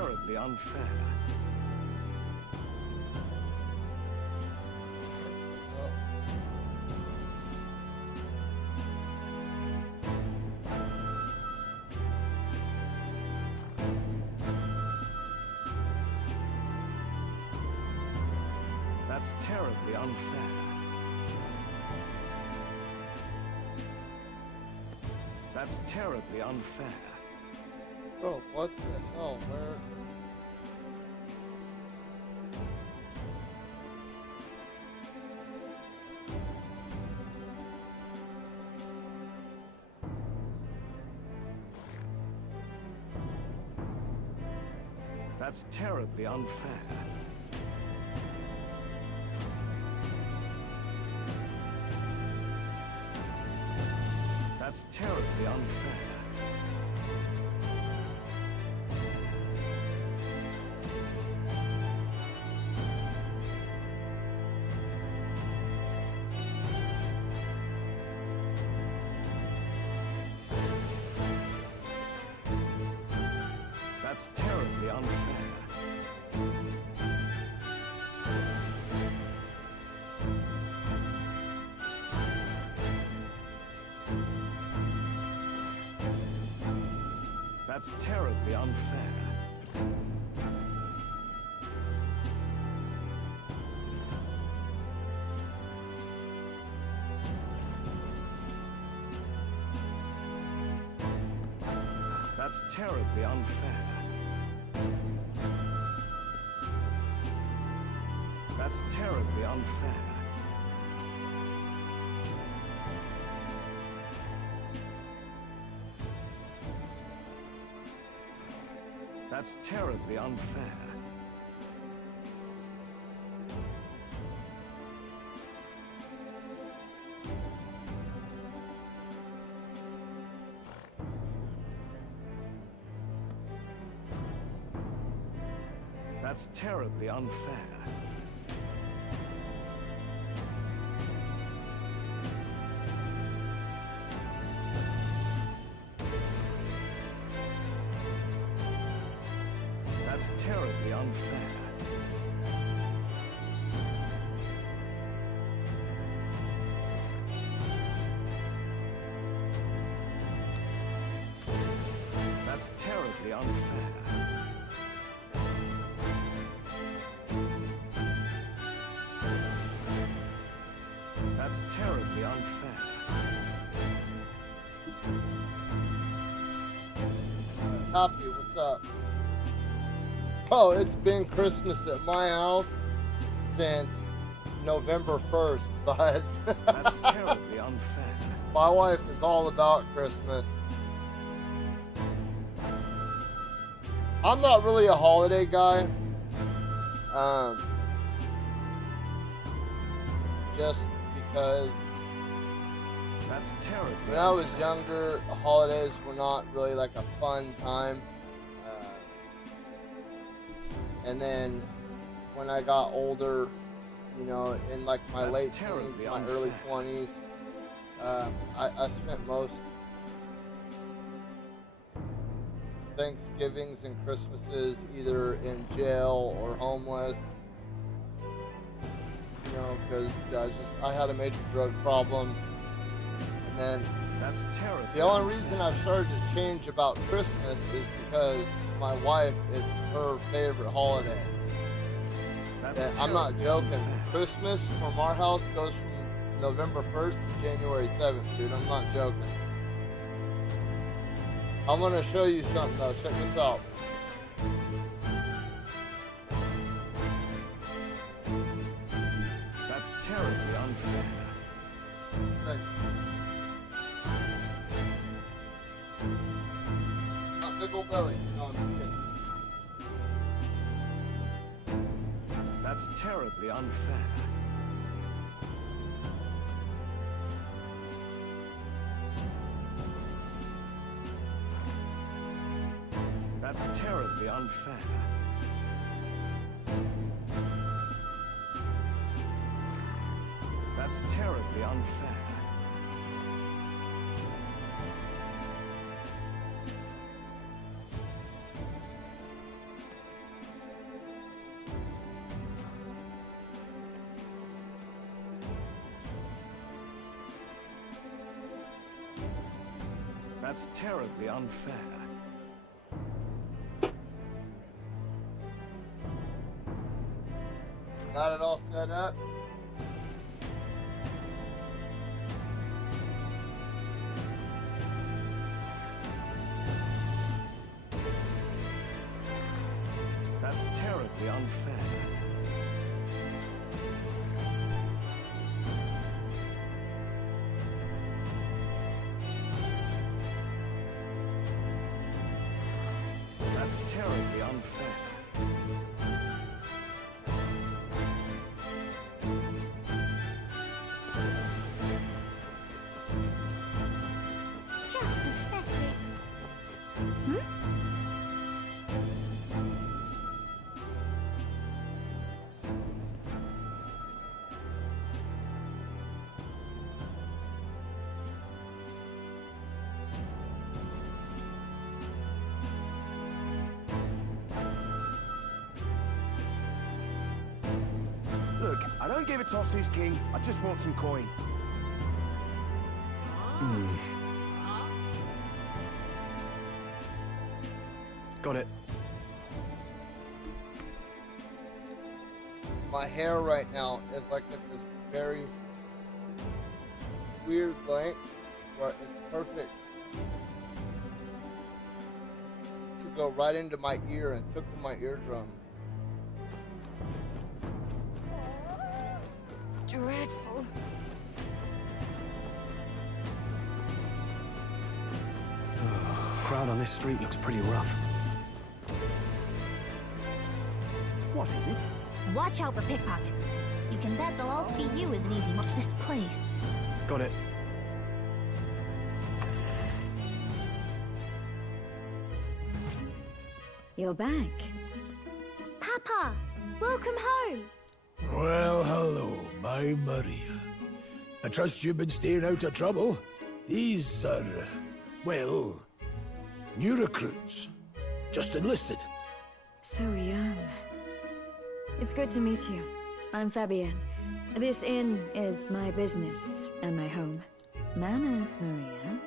terribly unfair. That's terribly unfair. That's terribly unfair. Bro, what the hell, man? That's terribly unfair. That's terribly unfair. That's terribly unfair. That's terribly unfair. That's terribly unfair. That's terribly unfair. That's terribly unfair. That's terribly unfair. That's terribly unfair. That's terribly unfair. That's terribly unfair. Happy, what's up? Oh, it's been Christmas at my house since November 1st, but That's terribly unfair. my wife is all about Christmas. I'm not really a holiday guy. Just because That's terribly when I was unfair. younger, the holidays were not really like a fun time. And then when I got older, you know, in like my That's late teens, terribly my unfair. early 20s, I spent most Thanksgivings and Christmases either in jail or homeless. You know, because I had a major drug problem. And then That's terribly the only unfair. reason I've started to change about Christmas is because my wife, it's her favorite holiday. That's And I'm not terribly joking. unfair. Christmas from our house goes from November 1st to January 7th, dude. I'm not joking. I'm going to show you something, though. Check this out. That's terribly unfair. Check. Not big old belly. No, I'm just kidding. That's terribly unfair. That's terribly unfair. That's terribly unfair. That's terribly unfair. Got it all set up. That's terribly unfair. That's terribly unfair. Just pathetic. Hmm? Look, I don't give a toss who's king. I just want some coin. Got it. My hair right now is like at this very weird length where it's perfect to go right into my ear and tickle my eardrum. Dreadful. Crowd on this street looks pretty rough. What is it? Watch out for pickpockets. You can bet they'll all see you as an easy mark. This place. Got it. You're back. Papa, welcome home. Well, hello, my Maria. I trust you've been staying out of trouble. These are, well, new recruits. Just enlisted. So young. It's good to meet you. I'm Fabienne. This inn is my business and my home. Manners, Maria.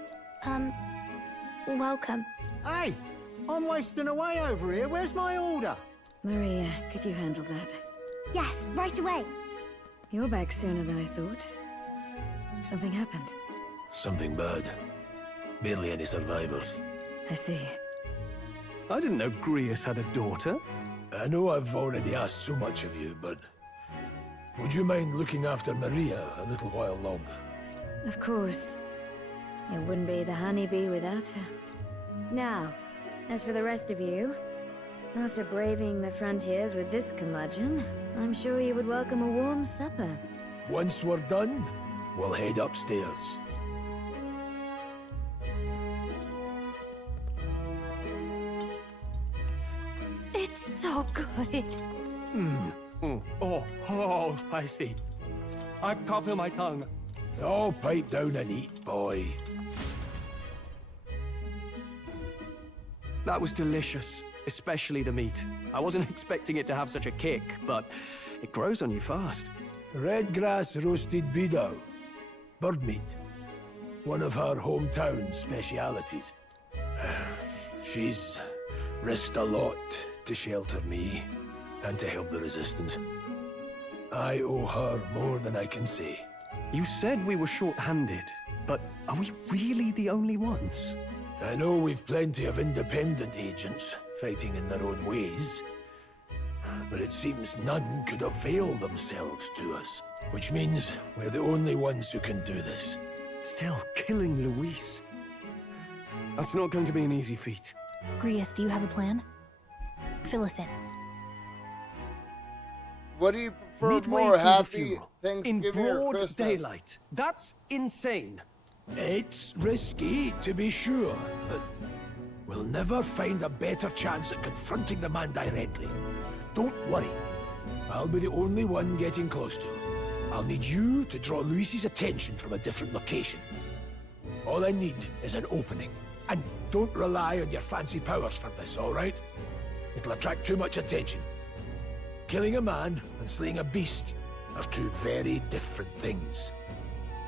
Welcome. Hey, I'm wasting away over here. Where's my order? Maria, could you handle that? Yes, right away. You're back sooner than I thought. Something happened. Something bad. Barely any survivors. I see. I didn't know Grius had a daughter. I know I've already asked so much of you, but would you mind looking after Maria a little while longer? Of course. It wouldn't be the honeybee without her. Now, as for the rest of you, after braving the frontiers with this curmudgeon, I'm sure you would welcome a warm supper. Once we're done, we'll head upstairs. It's so good. Oh, spicy. I can't feel my tongue. Oh, pipe down and eat, boy. That was delicious, especially the meat. I wasn't expecting it to have such a kick, but it grows on you fast. Red grass roasted bidao. Bird meat. One of her hometown specialities. She's risked a lot to shelter me and to help the resistance. I owe her more than I can say. You said we were short-handed, but are we really the only ones? I know we've plenty of independent agents fighting in their own ways, but it seems none could avail themselves to us, which means we're the only ones who can do this. Still killing Luis. That's not going to be an easy feat. Grius, do you have a plan? Fill us in. What do you prefer Midway more, through the happy funeral, Thanksgiving in or broad Christmas? daylight. That's insane. It's risky, to be sure, but we'll never find a better chance at confronting the man directly. Don't worry. I'll be the only one getting close to him. I'll need you to draw Luis's attention from a different location. All I need is an opening. And don't rely on your fancy powers for this, all right? It'll attract too much attention. Killing a man and slaying a beast are two very different things.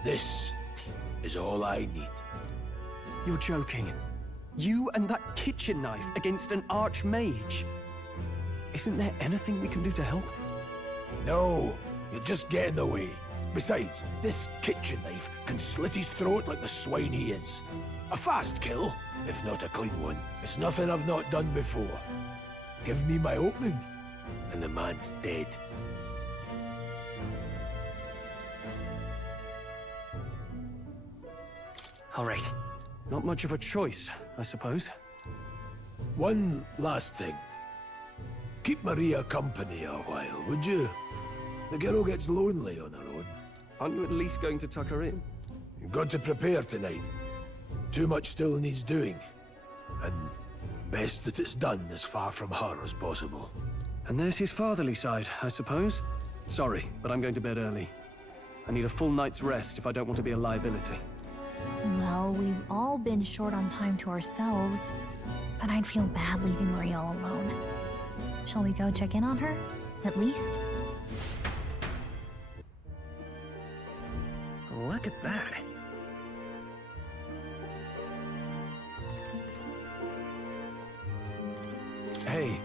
This is all I need. You're joking. You and that kitchen knife against an archmage. Isn't there anything we can do to help? No, you'll just get in the way. Besides, this kitchen knife can slit his throat like the swine he is. A fast kill, if not a clean one. It's nothing I've not done before. Give me my opening, and the man's dead. All right. Not much of a choice, I suppose. One last thing. Keep Maria company a while, would you? The girl gets lonely on her own. Aren't you at least going to tuck her in? You've got to prepare tonight. Too much still needs doing. And best that it's done as far from her as possible. And there's his fatherly side, I suppose. Sorry, but I'm going to bed early. I need a full night's rest if I don't want to be a liability. Well, we've all been short on time to ourselves, but I'd feel bad leaving Maria all alone. Shall we go check in on her, at least? Look at that. Hey.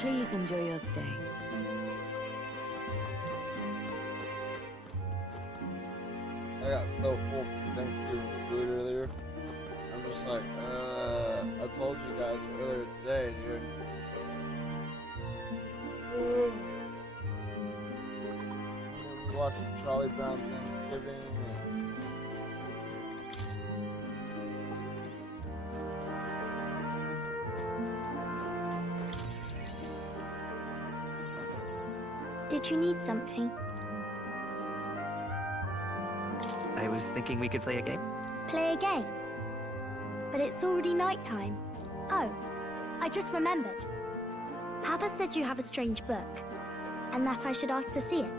Please enjoy your stay. I got so full from Thanksgiving food earlier. I'm just like, I told you guys earlier today, dude. And then we watched Charlie Brown Thanksgiving. And did you need something? I was thinking we could play a game. Play a game? But it's already nighttime. Oh, I just remembered. Papa said you have a strange book, and that I should ask to see it.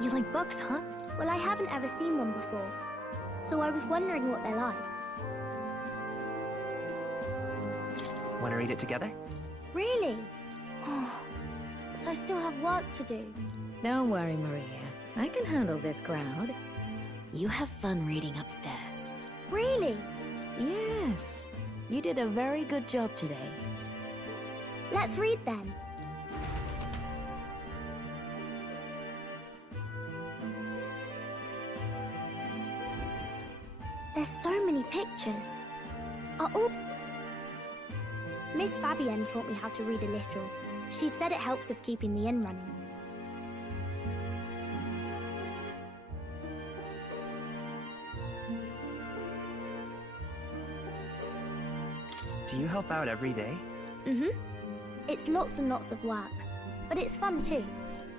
You like books, huh? Well, I haven't ever seen one before, so I was wondering what they're like. Want to read it together? Really? Oh, but I still have work to do. Don't worry, Maria. I can handle this crowd. You have fun reading upstairs. Really? Yes. You did a very good job today. Let's read then. There's so many pictures. Are all... Miss Fabienne taught me how to read a little. She said it helps with keeping the inn running. Do you help out every day? Mm-hmm. It's lots and lots of work, but it's fun too.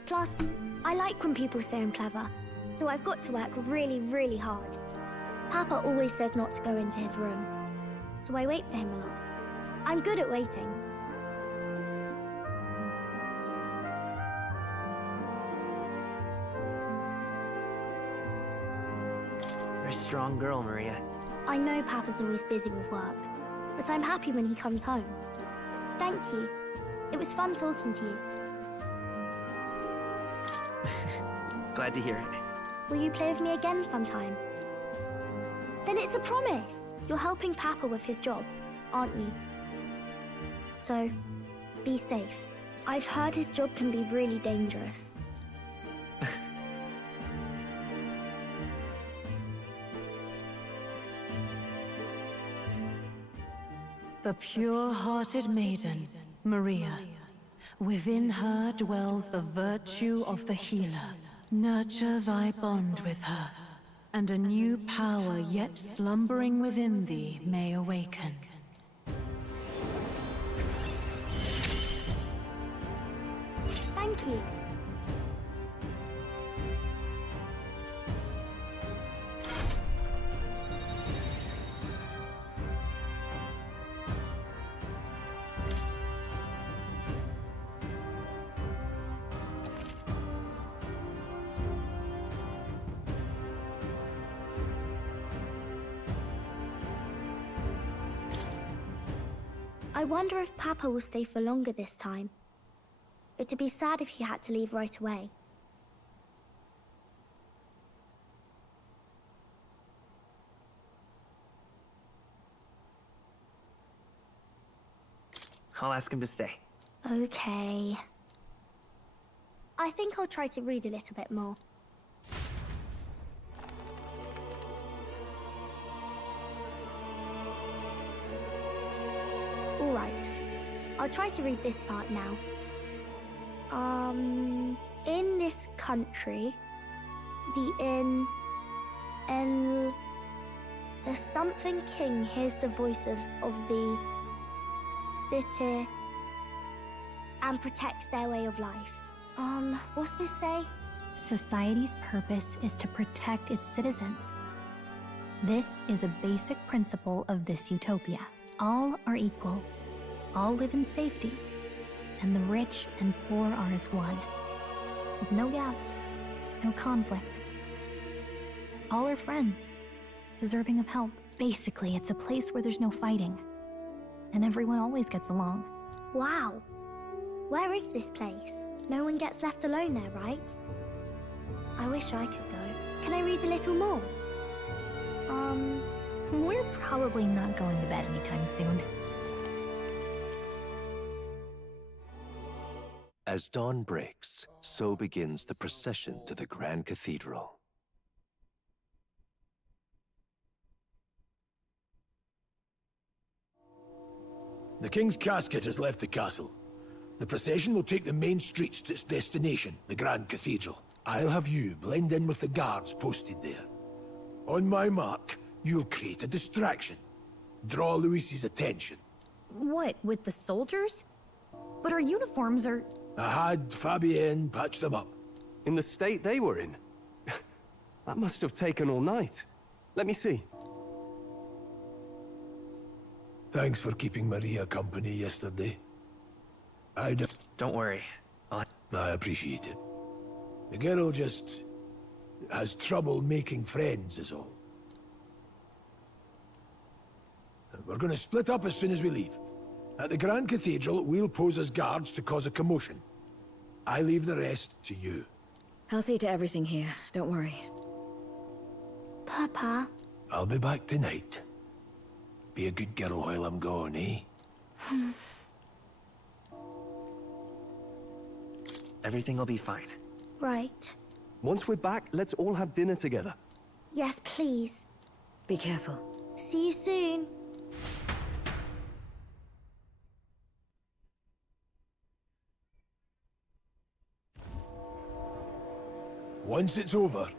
Plus, I like when people say I'm clever, so I've got to work really, really hard. Papa always says not to go into his room, so I wait for him a lot. I'm good at waiting. You're a strong girl, Maria. I know Papa's always busy with work, but I'm happy when he comes home. Thank you. It was fun talking to you. Glad to hear it. Will you play with me again sometime? Then it's a promise. You're helping Papa with his job, aren't you? So, be safe. I've heard his job can be really dangerous. The pure-hearted maiden, Maria. Within her dwells the virtue of the healer. Nurture thy bond with her, and a new power yet slumbering within thee may awaken. Thank you. I wonder if Papa will stay for longer this time. It'd be sad if he had to leave right away. I'll ask him to stay. Okay. I think I'll try to read a little bit more. All right. I'll try to read this part now. In this country, the something king hears the voices of the city and protects their way of life. What's this say? Society's purpose is to protect its citizens. This is a basic principle of this utopia. All are equal. All live in safety. And the rich and poor are as one. With no gaps, no conflict. All are friends, deserving of help. Basically, it's a place where there's no fighting. And everyone always gets along. Wow. Where is this place? No one gets left alone there, right? I wish I could go. Can I read a little more? We're probably not going to bed anytime soon. As dawn breaks, so begins the procession to the Grand Cathedral. The King's casket has left the castle. The procession will take the main streets to its destination, the Grand Cathedral. I'll have you blend in with the guards posted there. On my mark, you'll create a distraction. Draw Luis's attention. What, with the soldiers? But our uniforms are... I had Fabienne patch them up. In the state they were in? That must have taken all night. Let me see. Thanks for keeping Maria company yesterday. Don't worry. I appreciate it. The girl just has trouble making friends is all. We're gonna split up as soon as we leave. At the Grand Cathedral, we'll pose as guards to cause a commotion. I leave the rest to you. I'll see to everything here, don't worry. Papa? I'll be back tonight. Be a good girl while I'm gone, eh? Everything will be fine. Right. Once we're back, let's all have dinner together. Yes, please. Be careful. See you soon. Once it's over,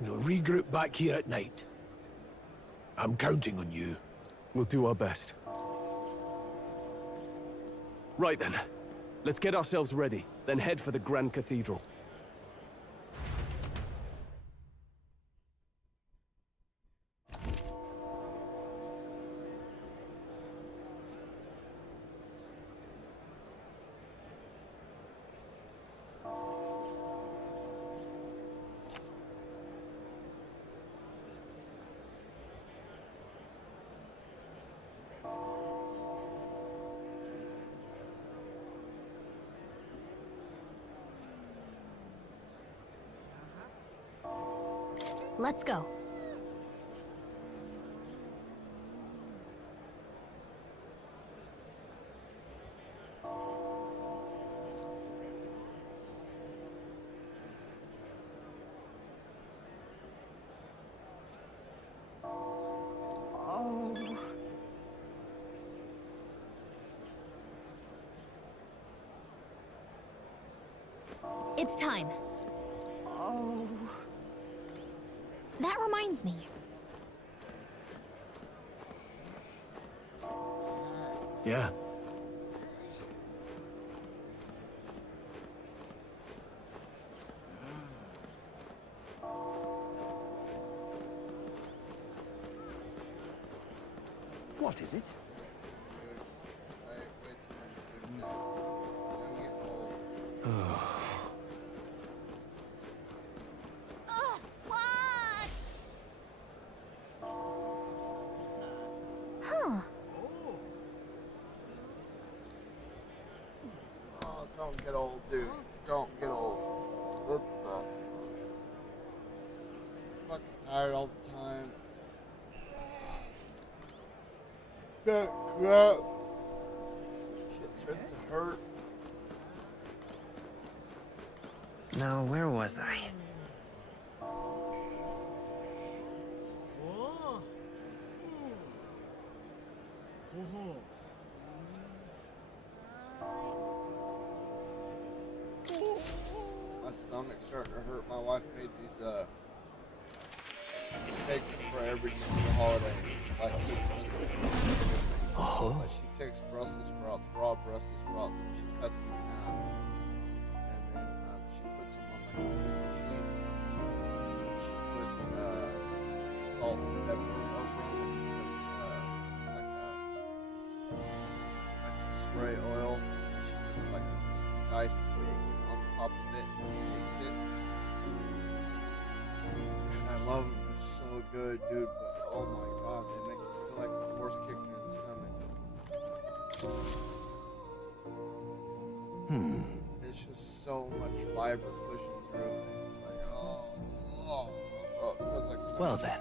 we'll regroup back here at night. I'm counting on you. We'll do our best. Right then. Let's get ourselves ready, then head for the Grand Cathedral. Let's go. It's time. Oh. That reminds me. Yeah. What is it? Huh. Oh, don't get old, dude. Don't get old. That sucks. Fucking tired all the time. That crap. Shit starts to hurt. Now, where was I? My stomach's starting to hurt. My wife made these cakes for every single holiday, like Christmas. Like she takes Brussels sprouts, raw Brussels sprouts, and she cuts them in half, and then she puts them on like a cookie sheet, and then she puts salt and pepper over them, and puts like a spray oil, and she puts like diced bacon on top of it and bakes it. And I love them. They're so good, dude. But oh my god, they make me feel like the horse kicked me in the stomach. It's just so much fiber pushing through. It's like, oh, it feels like something Well then.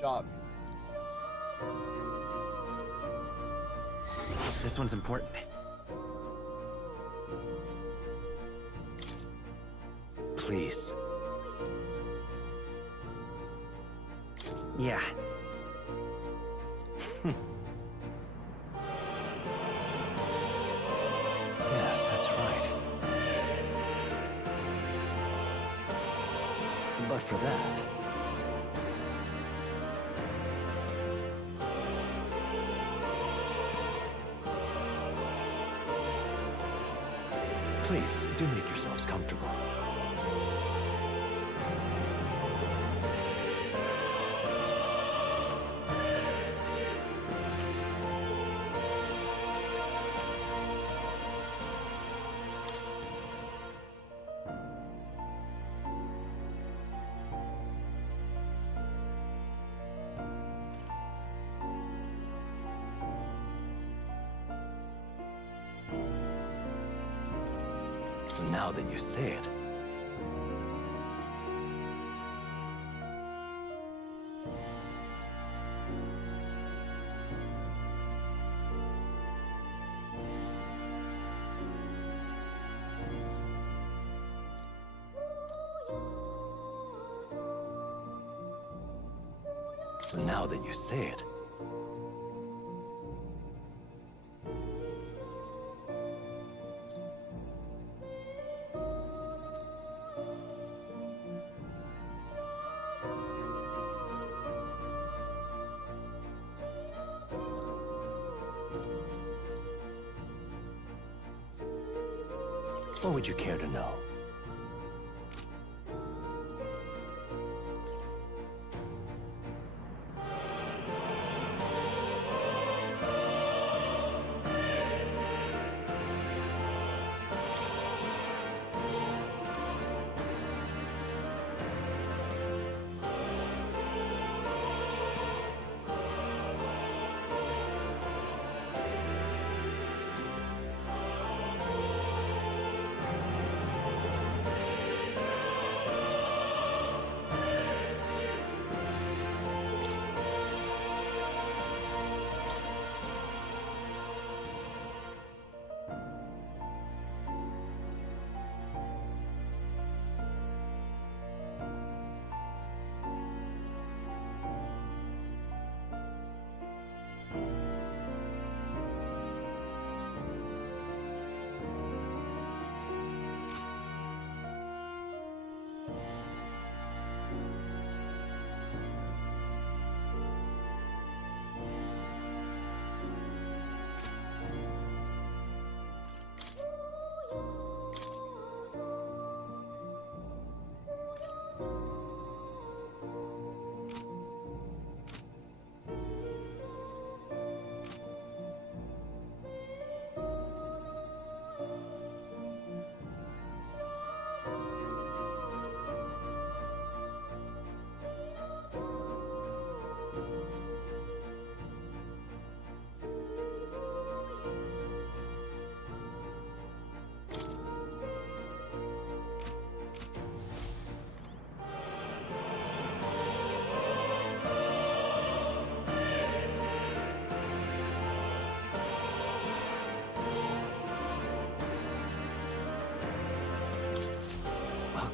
shot me. This one's important. Please. Yeah. Yes, that's right. But for that, please do make yourselves comfortable. Now that you say it. Now that you say it. What would you care to know?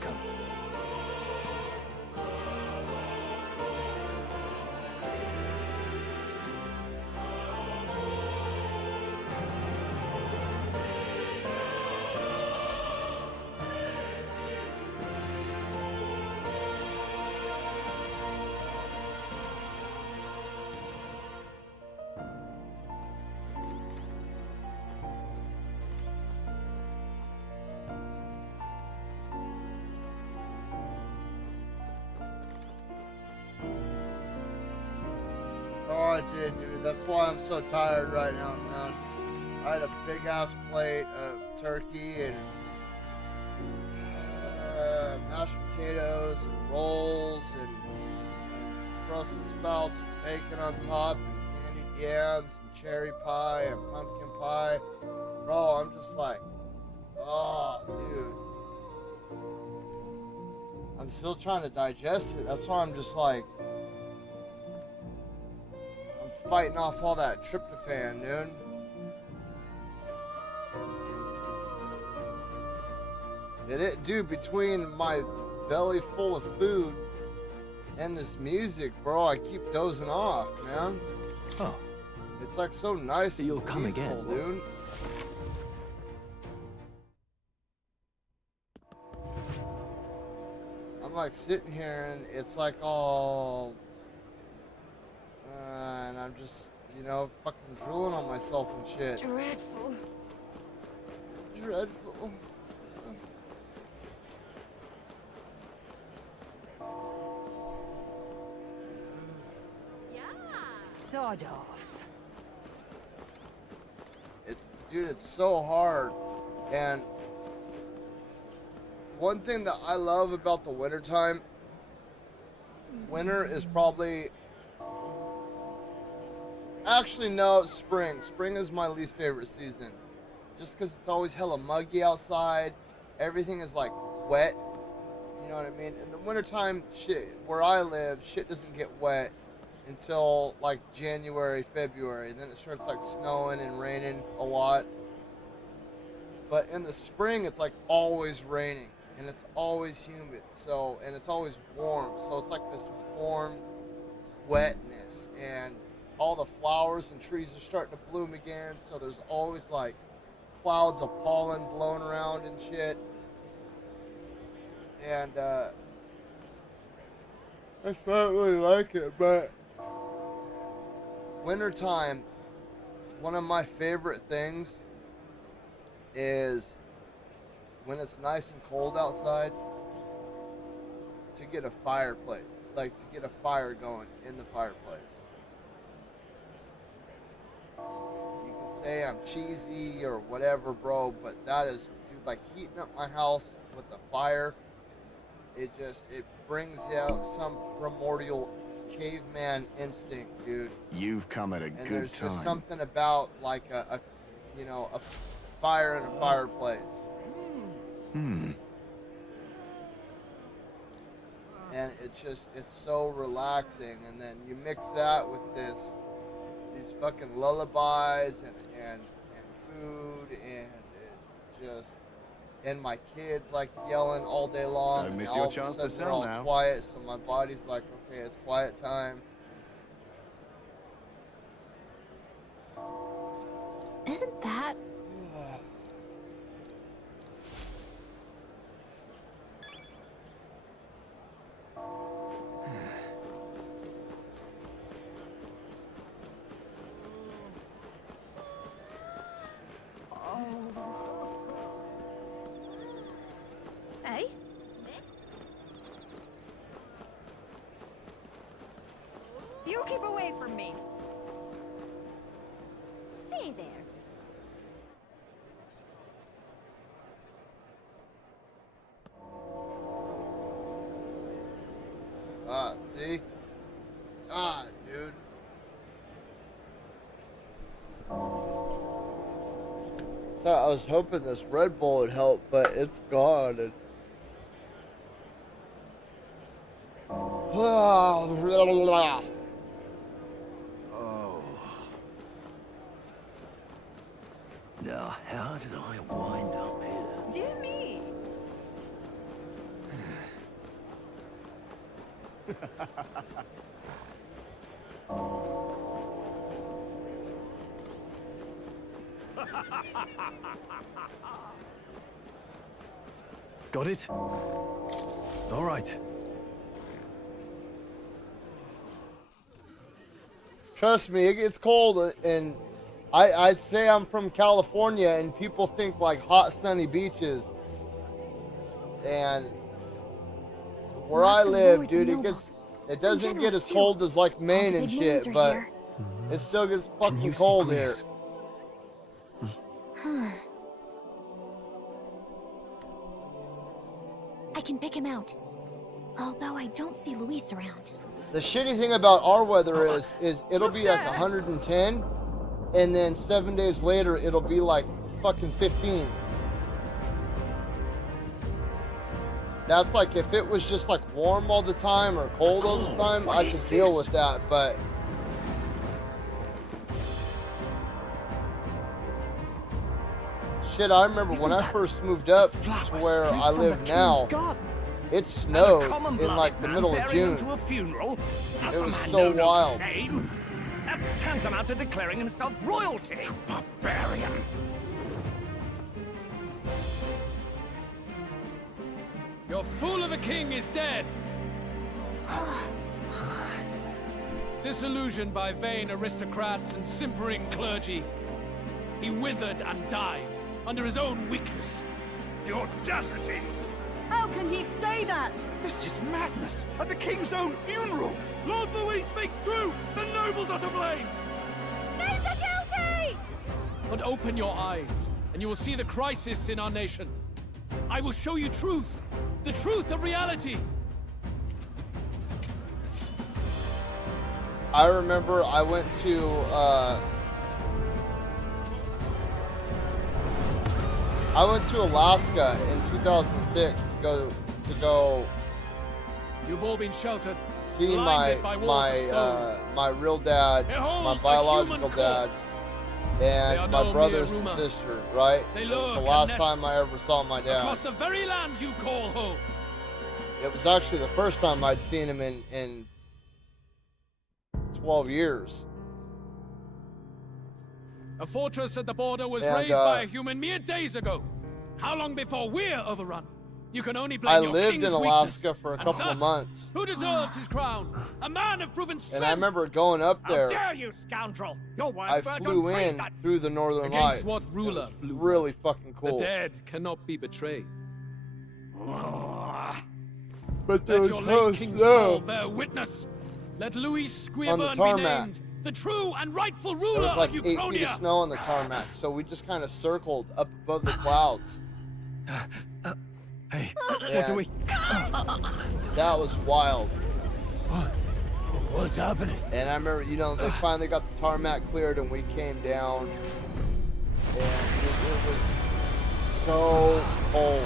welcome. Oh, I did, dude. That's why I'm so tired right now, man. I had a big ass plate of turkey and mashed potatoes and rolls and Brussels sprouts and bacon on top and candied yams and cherry pie and pumpkin pie. Bro, I'm just like, oh, dude. I'm still trying to digest it. That's why I'm just like, I'm fighting off all that tryptophan, dude. Dude, between my belly full of food and this music, bro, I keep dozing off, man. Oh. It's like so nice. You'll and come peaceful, again. dude. I'm like sitting here and it's like all, and I'm just, you know, fucking drooling on myself and shit. Dreadful. Dreadful. Sod off. Dude, it's so hard. And one thing that I love about the wintertime, winter is probably, actually no, spring. Spring is my least favorite season. Just because it's always hella muggy outside. Everything is like wet. You know what I mean? In the wintertime, shit, where I live, shit doesn't get wet until like January, February. And then it starts like snowing and raining a lot. But in the spring, it's like always raining and it's always humid. So, and it's always warm. So it's like this warm wetness, and all the flowers and trees are starting to bloom again. So there's always like clouds of pollen blowing around and shit. And that's why I don't really like it, but wintertime, one of my favorite things is when it's nice and cold outside to get a fireplace, like to get a fire going in the fireplace. You can say I'm cheesy or whatever, bro, but that is, dude, like heating up my house with the fire, it brings out some primordial caveman instinct, dude. You've come at a And good there's time. just something about like a fire in a fireplace. Hmm. And it's so relaxing. And then you mix that with these fucking lullabies and food, and it just, and my kids like yelling all day long. Don't and miss all your of a chance to sudden they're sell all now. quiet, so my body's like, okay, it's quiet time. Isn't that Eh? You keep away from me. Stay there. See? Dude. So I was hoping this Red Bull would help, but it's gone. And Oh. Now, how did I wind up here? Dear me. Got it? All right. Trust me, it gets cold, and I'd say I'm from California, and people think like hot, sunny beaches. And where I live, dude, it doesn't get as cold as like Maine and shit, but it still gets fucking cold here. I can pick him out. Although I don't see Luis around. The shitty thing about our weather is it'll be like 110, and then 7 days later it'll be like fucking 15. That's like if it was just like warm all the time or cold all the time, I could deal with that, but shit, I remember when I first moved up to where I live now, it snowed in like the middle of June. It was so wild. That's tantamount to declaring himself royalty. You barbarian. Your fool of a king is dead. Disillusioned by vain aristocrats and simpering clergy, he withered and died under his own weakness. The audacity! How can he say that? This is madness! At the king's own funeral! Lord Louis speaks true! The nobles are to blame! Names are guilty! But open your eyes, and you will see the crisis in our nation. I will show you truth. The truth of reality. I remember I went to Alaska in 2006 to go You've all been sheltered. see my real dad, my biological dad, and my brothers and sisters, right? It was the last time I ever saw my dad. Across the very land you call home. It was actually the first time I'd seen him in 12 years. A fortress at the border was raised by a human mere days ago. How long before we're overrun? You can only blame your lived king's in Alaska for a couple of months. Who deserves his crown? A man of proven strength. And I remember going up there. How dare you, scoundrel! Your words I verge flew on in treason. through the Northern Against Lights. what ruler? It was really fucking cool. The dead cannot be betrayed. But there Let was your no late King Saul snow bear witness. Let Louis on the Squeerburn be tarmac. named the true and rightful There ruler was like of 8 feet Ucronia. of snow on the tarmac, so we just kind of circled up above the clouds. Hey, Yeah. what do we... That was wild. What's happening? And I remember, you know, they finally got the tarmac cleared and we came down. And it was so cold.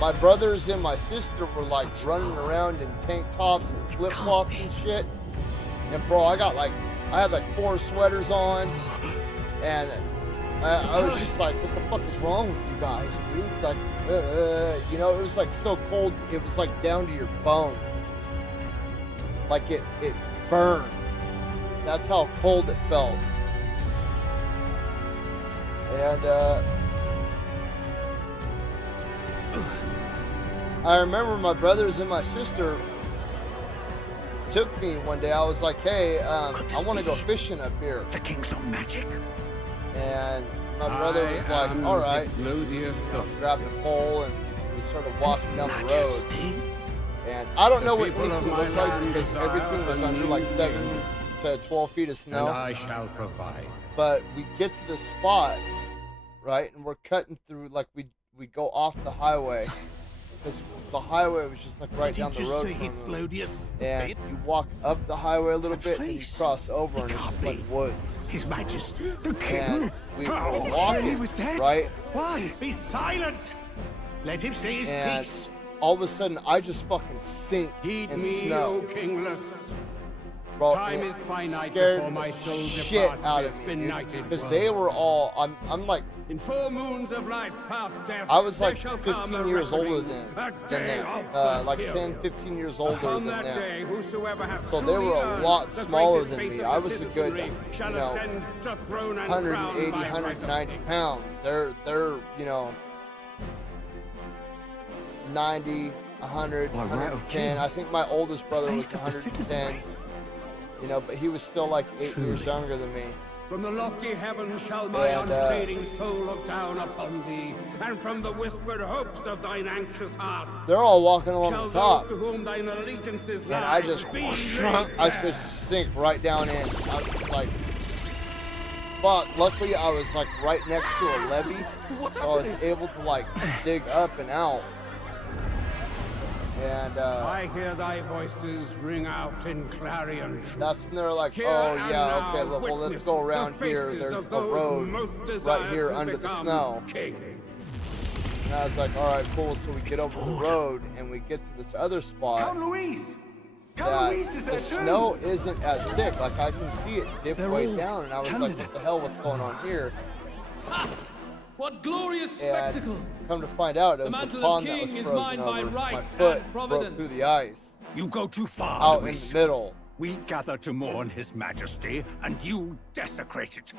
My brothers and my sister were like running around in tank tops and flip flops and shit. And bro, I had like 4 sweaters on. And I was just like, what the fuck is wrong with you guys, dude? Like, you know, it was like so cold, it was like down to your bones. Like it burned. That's how cold it felt. And I remember my brothers and my sister took me one day. I was like, hey, I want to go fishing up here. The king's own magic. And my brother was like, all right. Grabbed a pole and we started walking down the road. And I don't know what anything looked like because everything was under like 7 to 12 feet of snow. And I shall provide. But we get to this spot, right? And we're cutting through, like we go off the highway. Because the highway was just like right down the road from us. And you walk up the highway a little bit and you cross over and it's just like woods. His Majesty, the king. And we were walking, He was dead? right? Why? Be silent! Let him say his And piece. all of a sudden I just fucking sink Heed in me, snow. O kingless. Bro, Time it is finite scared before my the soul shit departs out this of me, benighted because world. they were all. I'm like. In 4 moons of life past death, I was like there shall come 15 a years older reckoning, than a day them. of Like fulfillment. 10, 15 years older Upon than that them. day, whosoever hath So they truly were a earned lot the smaller greatest than faith me. of I the was a good, citizenry shall you know, ascend to throne and 180, crown by right of 190 king. pounds. They're, you know, 90, 100, By right of 110. I kings. think my oldest brother was Faith of the 110. citizenry. You know, but he was still like 8 years younger than me. From the lofty heavens shall my And, unfading soul look down upon thee, and from the whispered hopes of thine anxious hearts They're all walking along shall the top. those to whom thine allegiances And lie I just, be I just sink right down in. I was like, fuck. Luckily, I was like right next to a levee, so I was able to like dig up and out. And I hear thy voices ring out in clarion truth. that's when they're like, Here oh and yeah, now okay, well let's witness go the around here. faces There's of a those road most right desire here to under the become snow. king. And I was like, all right, cool. So we get over the road and we get to this other spot. Louise! That Louise is the there too! snow isn't as thick. Like I can see it dip They're way all down, and I was like, what the candidates. hell? What's going on here? What glorious And spectacle! come to find out, it The was the mantle of pond that was king is frozen mine by over. My rights foot and broke providence. through the ice. You go too far, Out in Louis. the middle. We gather to mourn his majesty, and you desecrate it.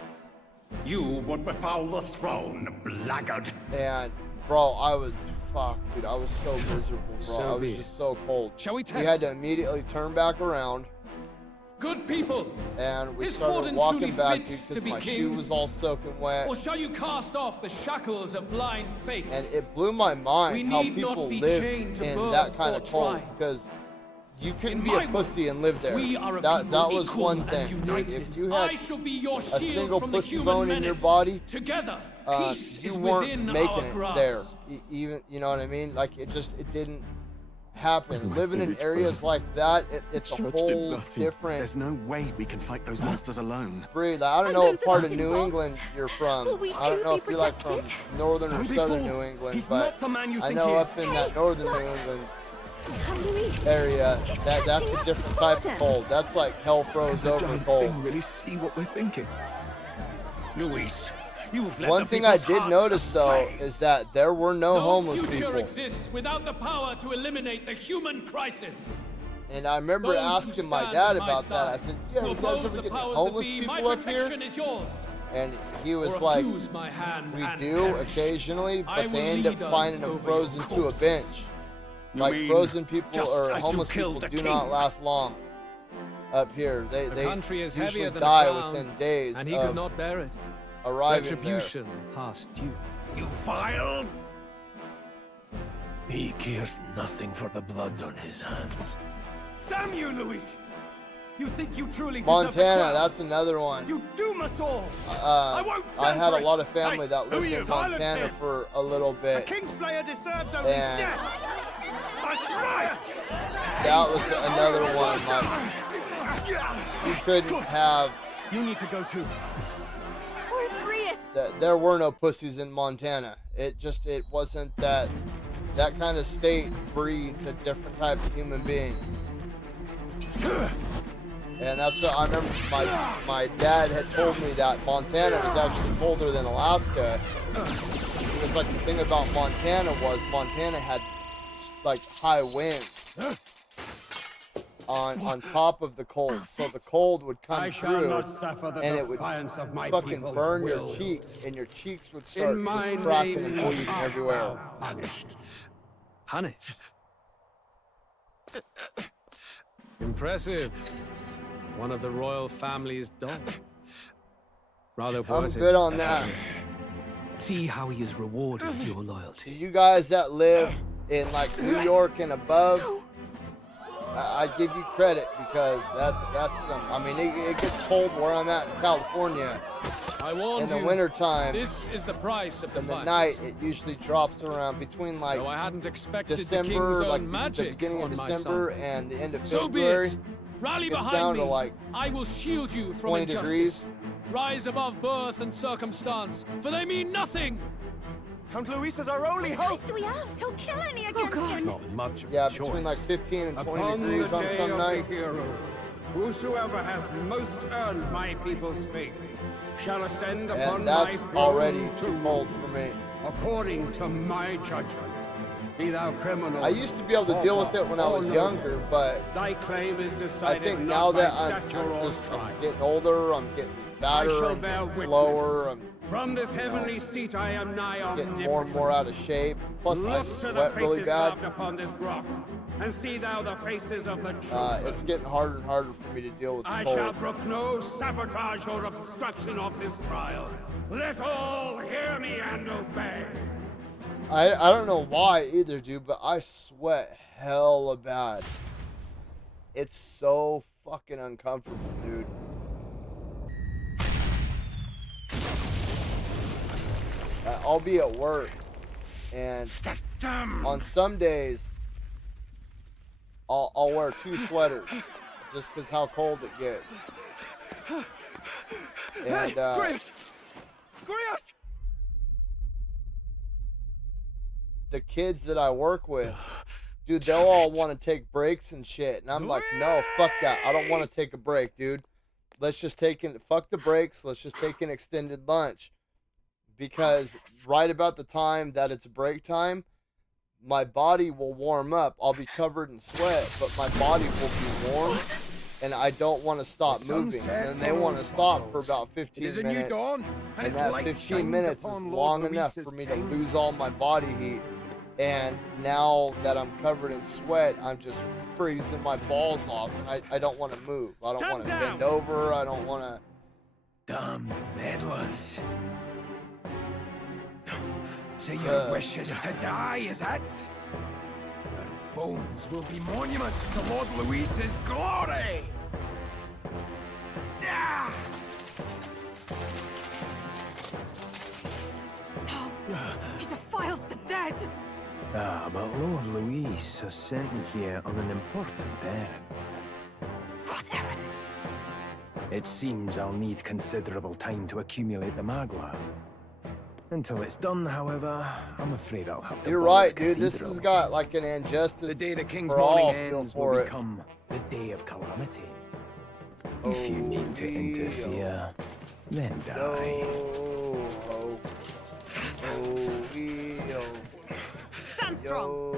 You would befoul the throne, blackguard. And bro, I was fuck, dude. I was so miserable, bro. So I was be just it. so cold. Shall we We test? had to immediately turn back around, Good people, and we Is started Forden walking truly back fit to because be my king? shoe was all soaking wet. or shall you cast off the shackles of blind faith? And it blew my mind We how need not people be live chained to in birth that kind or of cold, tribe. because you couldn't In be my a pussy and live there. we are a that people was equal one and thing, dude. united. If you had I shall be your a shield single from the pussy human bone in your menace. body, Together, peace you is weren't within making our it grasp. there. Even, you know what I mean? Like it didn't happen. Living in areas like that, it's a whole different There's no way we can fight those monsters alone. breed. Like, I don't And know what those part of nothing New bots? England you're from. Will we I don't too know be if you're like from protected? northern or Don't be southern fooled. New England, He's but not the man you I think know he up is. in that northern New England Come, Louise. area, He's that's catching a up different to type of Forden. cold. That's like hell froze The over giant cold. thing really see what we're thinking. Luis, you've let One the thing I people's did hearts notice though astray. is that there were no homeless future people. exists without the power to eliminate the human crisis. And I remember Those who asking my stand dad by my about that. I side said, yeah, will you guys oppose ever the get powers homeless that be. people My up here? protection is yours. And he was Or like, refuse my hand we and do perish. occasionally, I but will they end up lead us finding them over frozen your to a corpses. bench. You Like mean frozen people just or as you homeless killed people the do not king? last long up here. They country is usually heavier than a die crown, within days and he of could not bear it. arriving Retribution past due. You vile. He cares nothing for the blood on his hands. Damn you, Luis! You think you truly there. deserve the Montana, crown? that's another one. You doom us all! I won't stand I had for a it. lot of family Hey, that who lived you? in Silence Montana him. for a little bit. Kingslayer deserves only And- death! I thrive! That was another one. Like, you couldn't have. You need to go too. Where's Grius? There were no pussies in Montana. It wasn't that kind of state breeds a different type of human being. And that's what I remember my dad had told me that Montana was actually colder than Alaska. Because like the thing about Montana was Montana had like high winds on top of the cold. So the cold would come I shall through not suffer the and it would defiance of my fucking people's burn will. your cheeks, and your cheeks would start In my just cracking and name, bleeding art everywhere. thou punished. Punished. Impressive. One of the royal family's dog. Rather I'm poetic. good on that. See how he has rewarded your loyalty. You guys that live in like New York and above, I give you credit because that's some. I mean, it gets cold where I'm at in California. I warned In the you. wintertime, This is the price of the in the fight. night, it usually drops around between like Though I hadn't expected the December, king's own like the magic beginning of on my December side. and the end of So be February. it. Rally It's behind down me. to like I will shield you from 20 injustice. degrees. Rise above birth and circumstance, for they mean nothing. Count Luis is our only What choice do we have? He'll kill any against him. Not much of yeah, a choice. between like 15 and 20 Upon degrees the on day some of nights. the hero, Whosoever has most earned my people's faith shall ascend upon And my that's throne already to too cold for me. according to my judgment. Be thou criminal. I used to be able to deal with it when I was younger, but thy claim is I decided think not now by that I'm stature or I'm getting older, I'm getting fatter, shall I'm bear getting witness. slower, I'm From this heavenly seat I am nigh getting omnipotent. more and more out of shape. Plus, I Look to the sweat really faces bad. carved upon this rock, and see thou the faces of the true It's servants. getting harder and harder for me to deal with the I cold. shall brook no sabotage or obstruction of this trial. Let all hear me and obey. I don't know why either, dude, but I sweat hella bad. It's so fucking uncomfortable, dude. I'll be at work, and on some days, I'll wear 2 sweaters, just because how cold it gets. And, Grius! the kids that I work with, dude, they'll all want to take breaks and shit. And I'm like, no, fuck that. I don't want to take a break, dude. Let's just fuck the breaks. Let's just take an extended lunch. Because right about the time that it's break time, my body will warm up. I'll be covered in sweat, but my body will be warm. And I don't want to stop moving. And they want to stop for about 15 minutes. And that 15 minutes is long enough for me to lose all my body heat. And now that I'm covered in sweat, I'm just freezing my balls off. And I don't want to move. I don't want to bend over. I don't want to... Damned meddlers. So your wish is to die, is it? Your bones will be monuments to Lord Luis's glory! No! He defiles the dead! Ah, but Lord Luis has sent me here on an important errand. What errand? It seems I'll need considerable time to accumulate the Magla. Until it's done, however, I'm afraid I'll have to You're burn right, the dude. This cathedral. has got like an injustice. The day the king's for morning all, feel ends for will it. become the day of calamity. If you need to interfere, then die. Stand strong!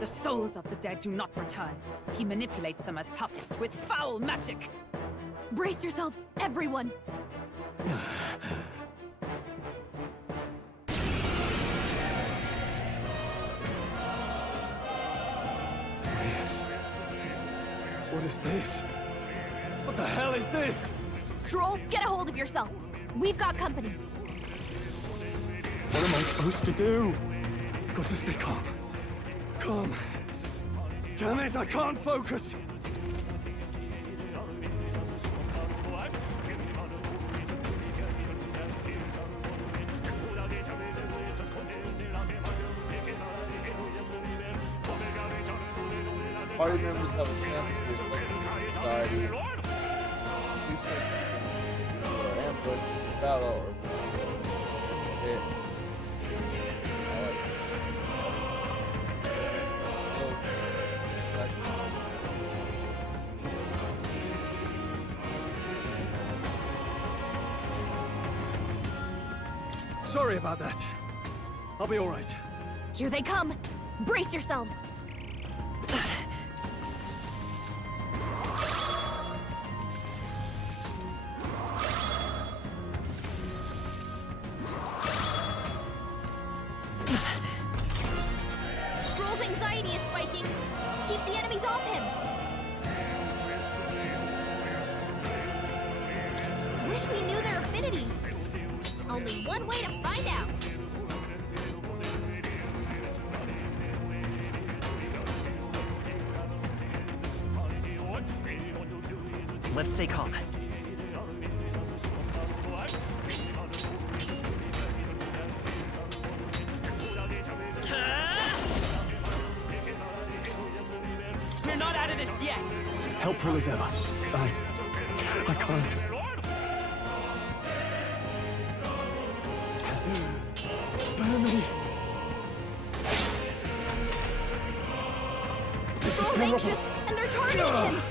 The souls of the dead do not return. He manipulates them as puppets with foul magic. Brace yourselves, everyone. Yes. What is this? What the hell is this? Stroll, get a hold of yourself. We've got company. What am I supposed to do? Got to stay calm. Calm. Damn it, I can't focus. Party members have a chance to reflect on society. Ambush, battle, or hit. Sorry about that. I'll be all right. Here they come. Brace yourselves. Stroll's anxiety is spiking. Keep the enemies off him. Wish we knew their affinities. Only one way to find out. Let's stay calm. We're not out of this yet! Helpful as ever. I can't. Spare me. This is Stroll's terrible. anxious, and they're targeting him.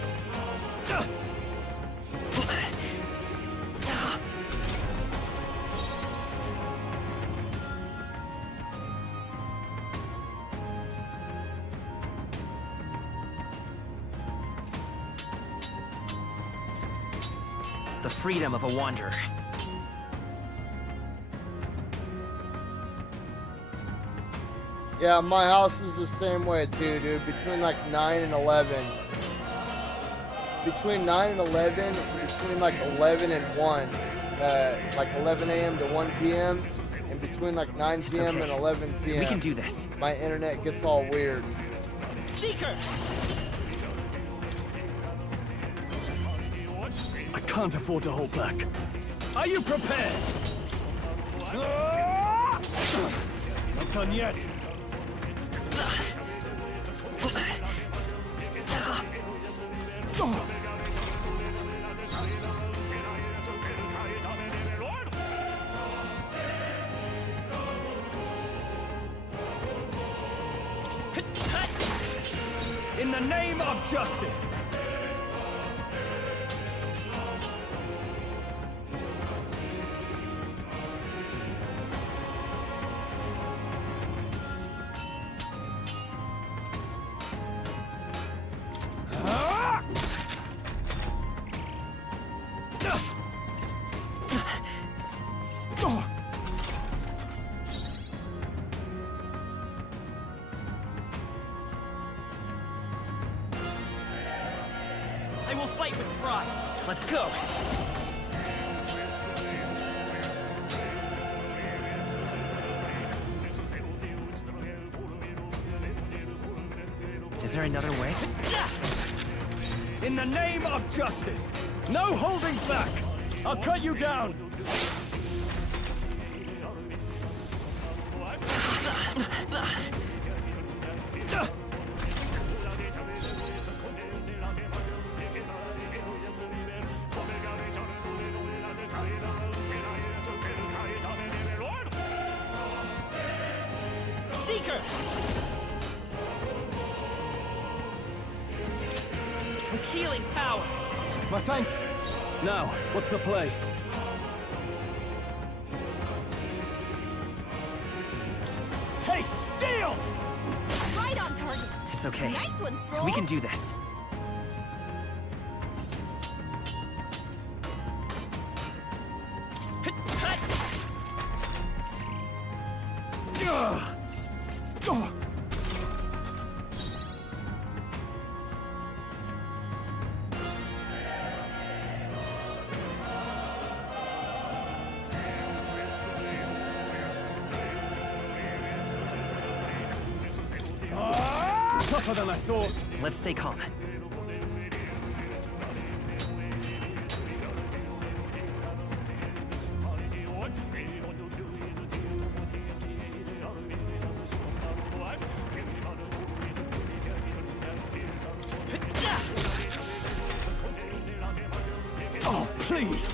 The freedom of a wanderer. Yeah, my house is the same way too, dude. Between like 9 and 11. Between 9 and 11, between like 11 and 1. Like 11 a.m. to 1 p.m. And between like 9 p.m. and 11 p.m. We can do this. My internet gets all weird. Seeker! I can't afford to hold back. Are you prepared? Not done yet. In the name of justice! I will fight with pride. Let's go. Is there another way? In the name of justice! No holding back! I'll cut you down! Seeker! With healing power! My thanks! Now, what's the play? Taste steel! Right on target. It's okay. Nice one, Stroll. We can do this. Tougher than I thought. Let's stay calm. Oh, please!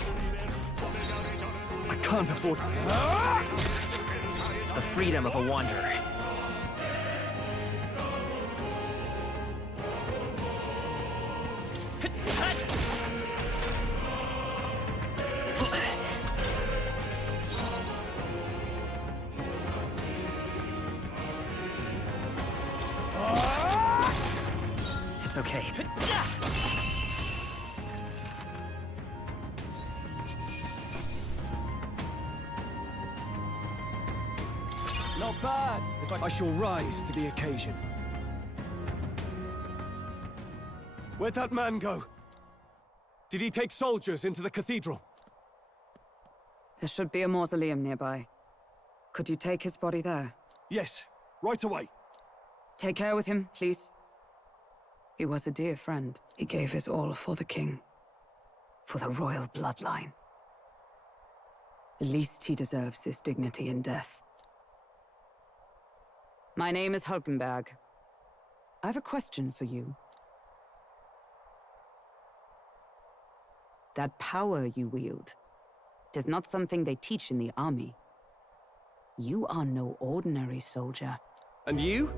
I can't afford... The freedom of a wanderer. It's okay. Not bad. If I shall rise to the occasion. Where'd that man go? Did he take soldiers into the cathedral? There should be a mausoleum nearby. Could you take his body there? Yes, right away. Take care with him, please. He was a dear friend. He gave his all for the king. For the royal bloodline. The least he deserves is dignity in death. My name is Hulkenberg. I have a question for you. That power you wield is not something they teach in the army. You are no ordinary soldier. And you?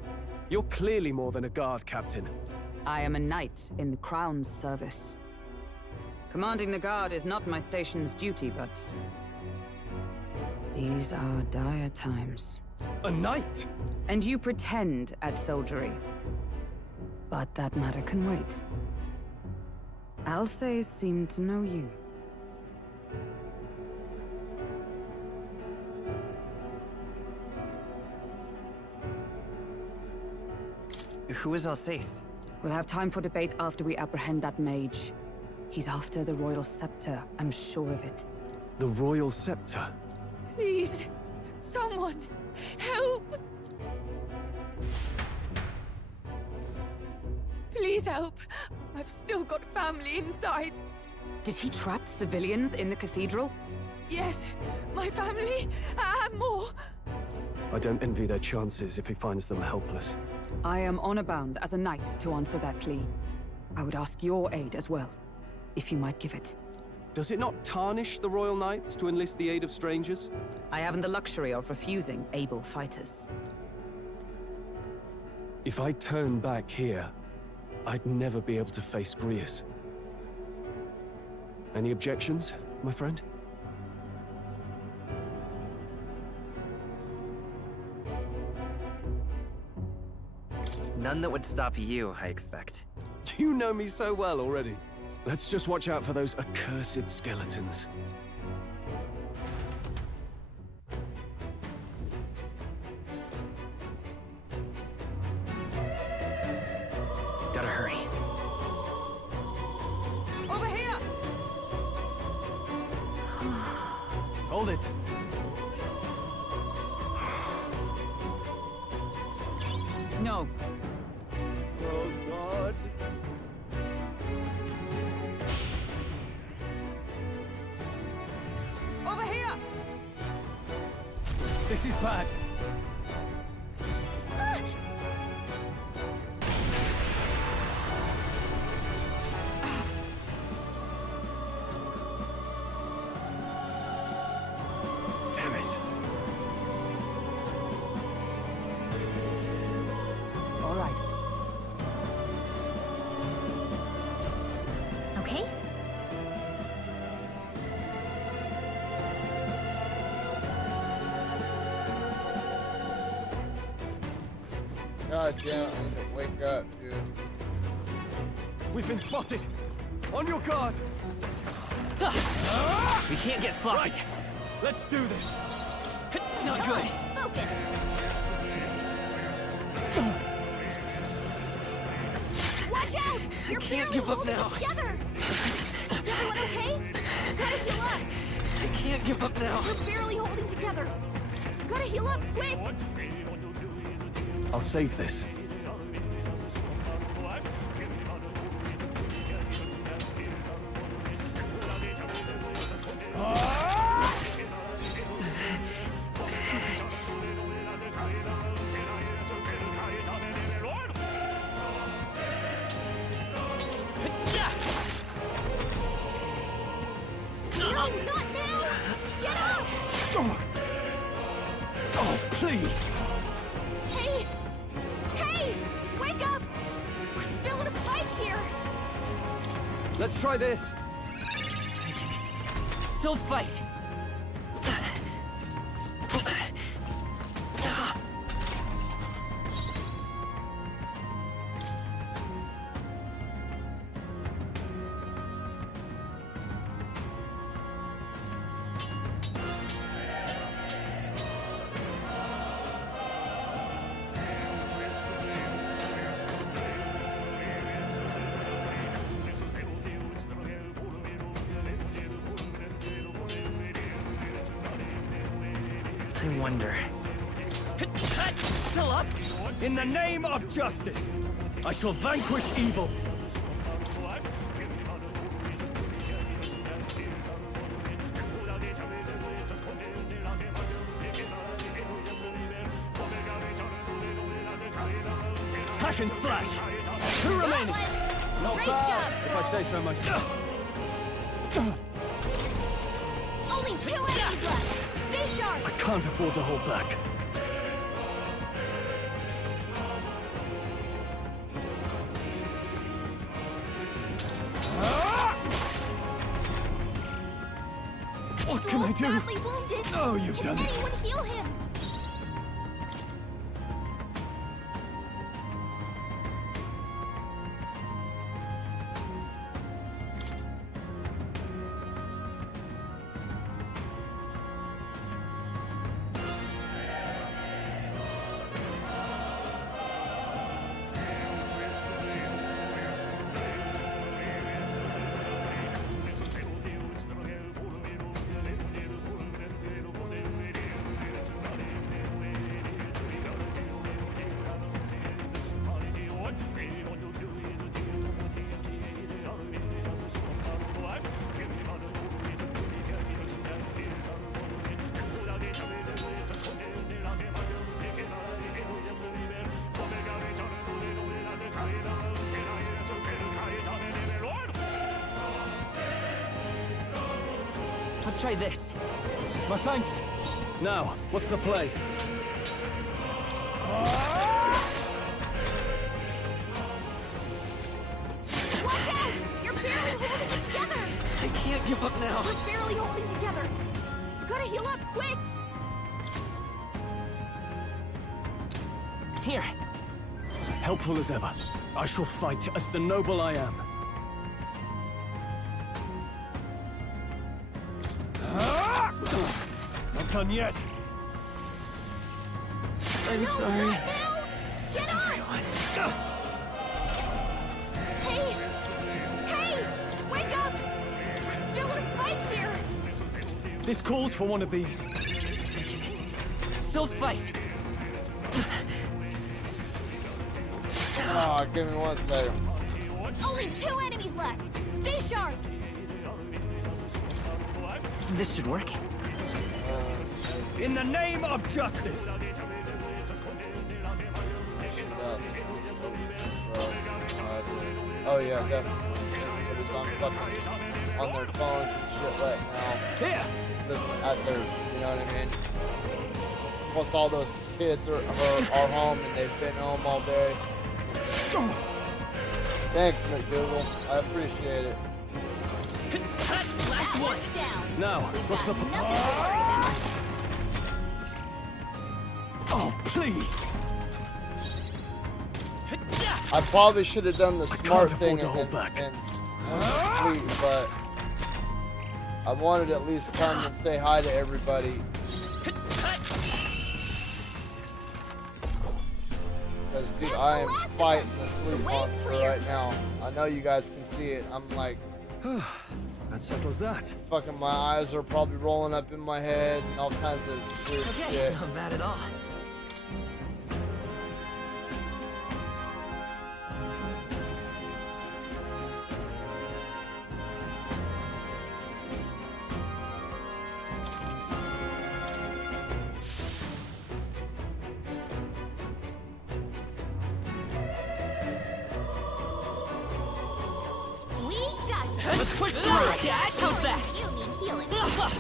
You're clearly more than a guard captain. I am a knight in the Crown's service. Commanding the guard is not my station's duty, but... these are dire times. A knight? And you pretend at soldiery. But that matter can wait. Alsace seemed to know you. Who is Alsace? We'll have time for debate after we apprehend that mage. He's after the royal scepter, I'm sure of it. The royal scepter? Please, someone, help! Please help. I've still got family inside. Did he trap civilians in the cathedral? Yes, my family, and more. I don't envy their chances if he finds them helpless. I am honor-bound as a knight to answer that plea. I would ask your aid as well, if you might give it. Does it not tarnish the Royal Knights to enlist the aid of strangers? I haven't the luxury of refusing able fighters. If I turn back here, I'd never be able to face Grius. Any objections, my friend? None that would stop you, I expect. You know me so well already. Let's just watch out for those accursed skeletons. Gotta hurry. Over here! Hold it! No. Oh, God. Over here! This is bad. Damn it. All right. Okay? God damn, I need to wake up, dude. We've been spotted! On your guard! We can't get sloppy. Right! Let's do this! Not good. Focus! Watch out! You're can't barely give up holding now. it together! Is everyone okay? You gotta heal up! I can't give up now. You're barely holding together! You gotta heal up, quick! I'll save this. No, not now! Get up! Oh, please! Hey! Hey! Wake up! We're still in a fight here! Let's try this! Still fight. I wonder. Still up? In the name of justice, I shall vanquish evil. Hack and slash! Two remaining! Not Great bad, job. if I say so myself. Only 2 enemies left! Stay sharp! I can't afford to hold back. What can I do? Badly wounded! Oh, you've Can done it. anyone heal him? Let's try this. My thanks. Now, what's the play? Watch out! You're barely holding it together! I can't give up now. We're barely holding together! You gotta heal up, quick! Here. Helpful as ever. I shall fight as the noble I am. Not done yet. I'm sorry. Get on! Hey! Hey! Wake up! We're still in a fight here! This calls for one of these. Still fight. Oh, give me 1 second. Only 2 enemies left! Stay sharp! This should work. In the name of justice! Oh yeah, definitely. It's on their phones and shit right now. Here! At their, you know what I mean? Plus all those kids are home and they've been home all day. Thanks, McDougal. I appreciate it. Last one. Now, what's the... Nothing to worry about. Oh, please! I probably should have done the smart thing to hold back. and sleep, but I wanted to at least come and say hi to everybody. Because, dude, I am fighting the sleep monster right now. I know you guys can see it. I'm like... That settles that. Fucking my eyes are probably rolling up in my head and all kinds of weird shit. Not bad at all. Let's push through. How's that? You mean healing. That rhymes.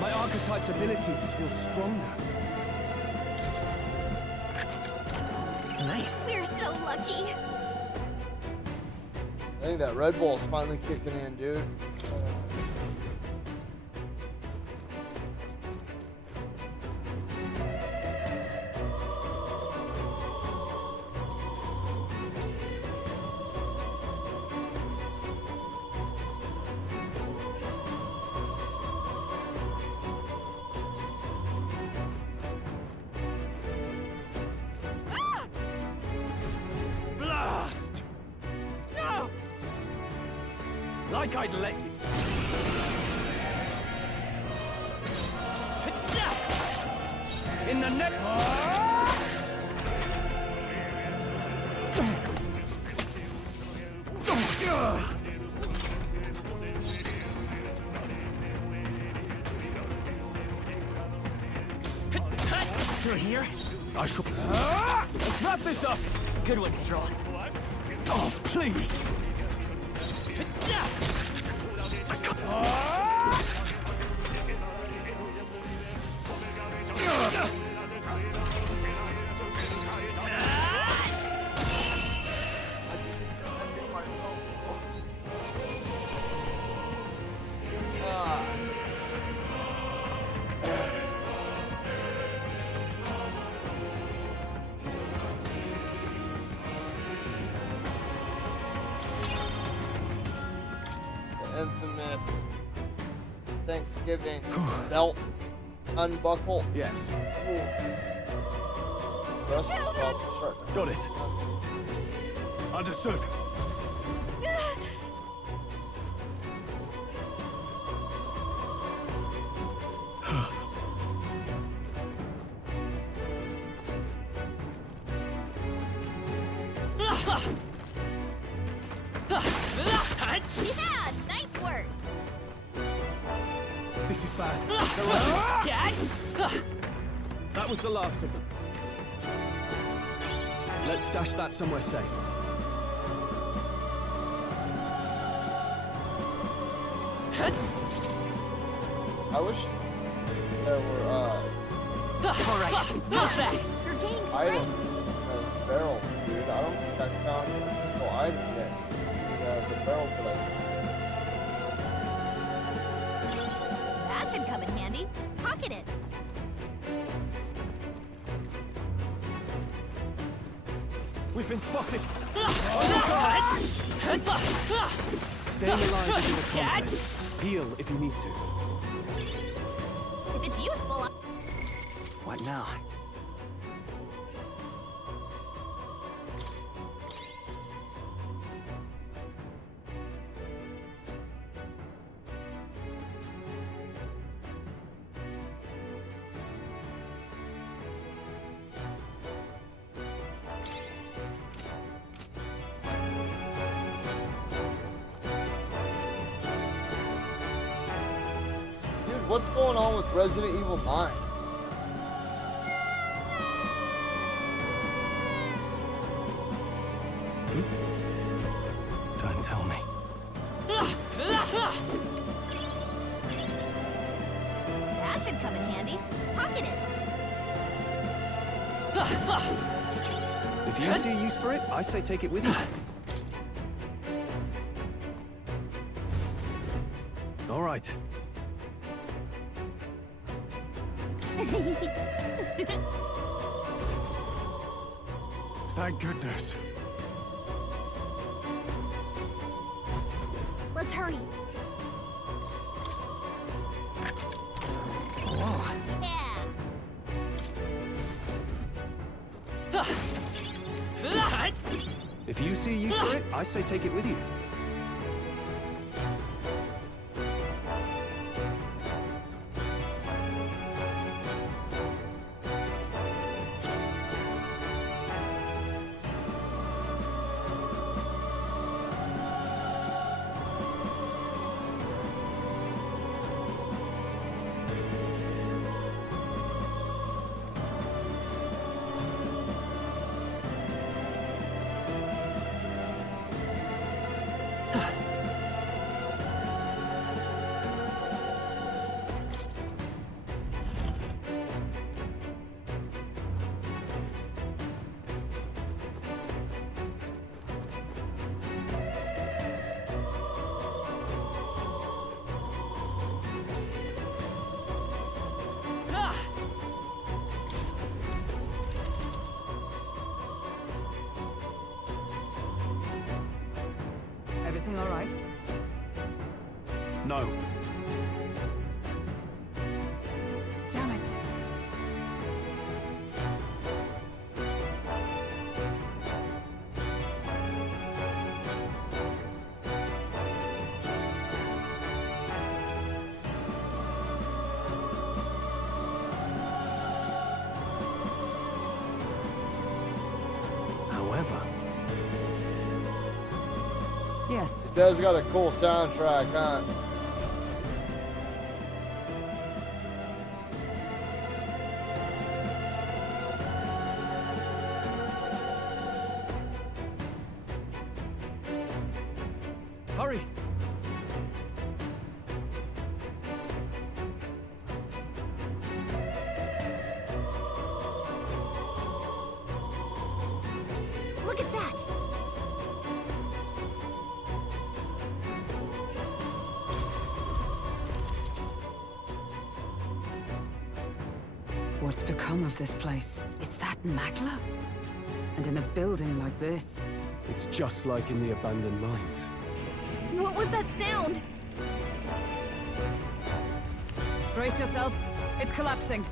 My archetype's abilities feel stronger. Nice. We're so lucky. I think that Red Bull's finally kicking in, dude. Blast! No! Like I'd let you. In the neck. Through here? I shall. Let's wrap this up. Good one, Stroll. Oh, please. The infamous Thanksgiving belt. Unbuckle. Yes. Brussels sprouts are starting to Got it. Understood. Yeah, nice work. This is bad. That was the last of them. Let's stash that somewhere safe. I wish there were Alright, what's that? You're gaining items strength. in those barrels, dude. I don't think I found a single item yet. The barrels that I That should come in handy. Pocket it. We've been spotted. Staying alive is in a contest. Heal if you need to. If it's useful, What now? Dude, what's going on with Resident Evil 9? Don't tell me. that should come in handy. Pocket it. If you see use for it, I say take it with you. All right. Thank goodness. Let's hurry. Yeah. If you see use for it, I say take it with you. Everything all right? No. Damn it. However, yes. It does got a cool soundtrack, huh? hurry. Look at that. What's become of this place? Is that Magla? And in a building like this? It's just like in the abandoned mines. What was that sound? Brace yourselves. It's collapsing.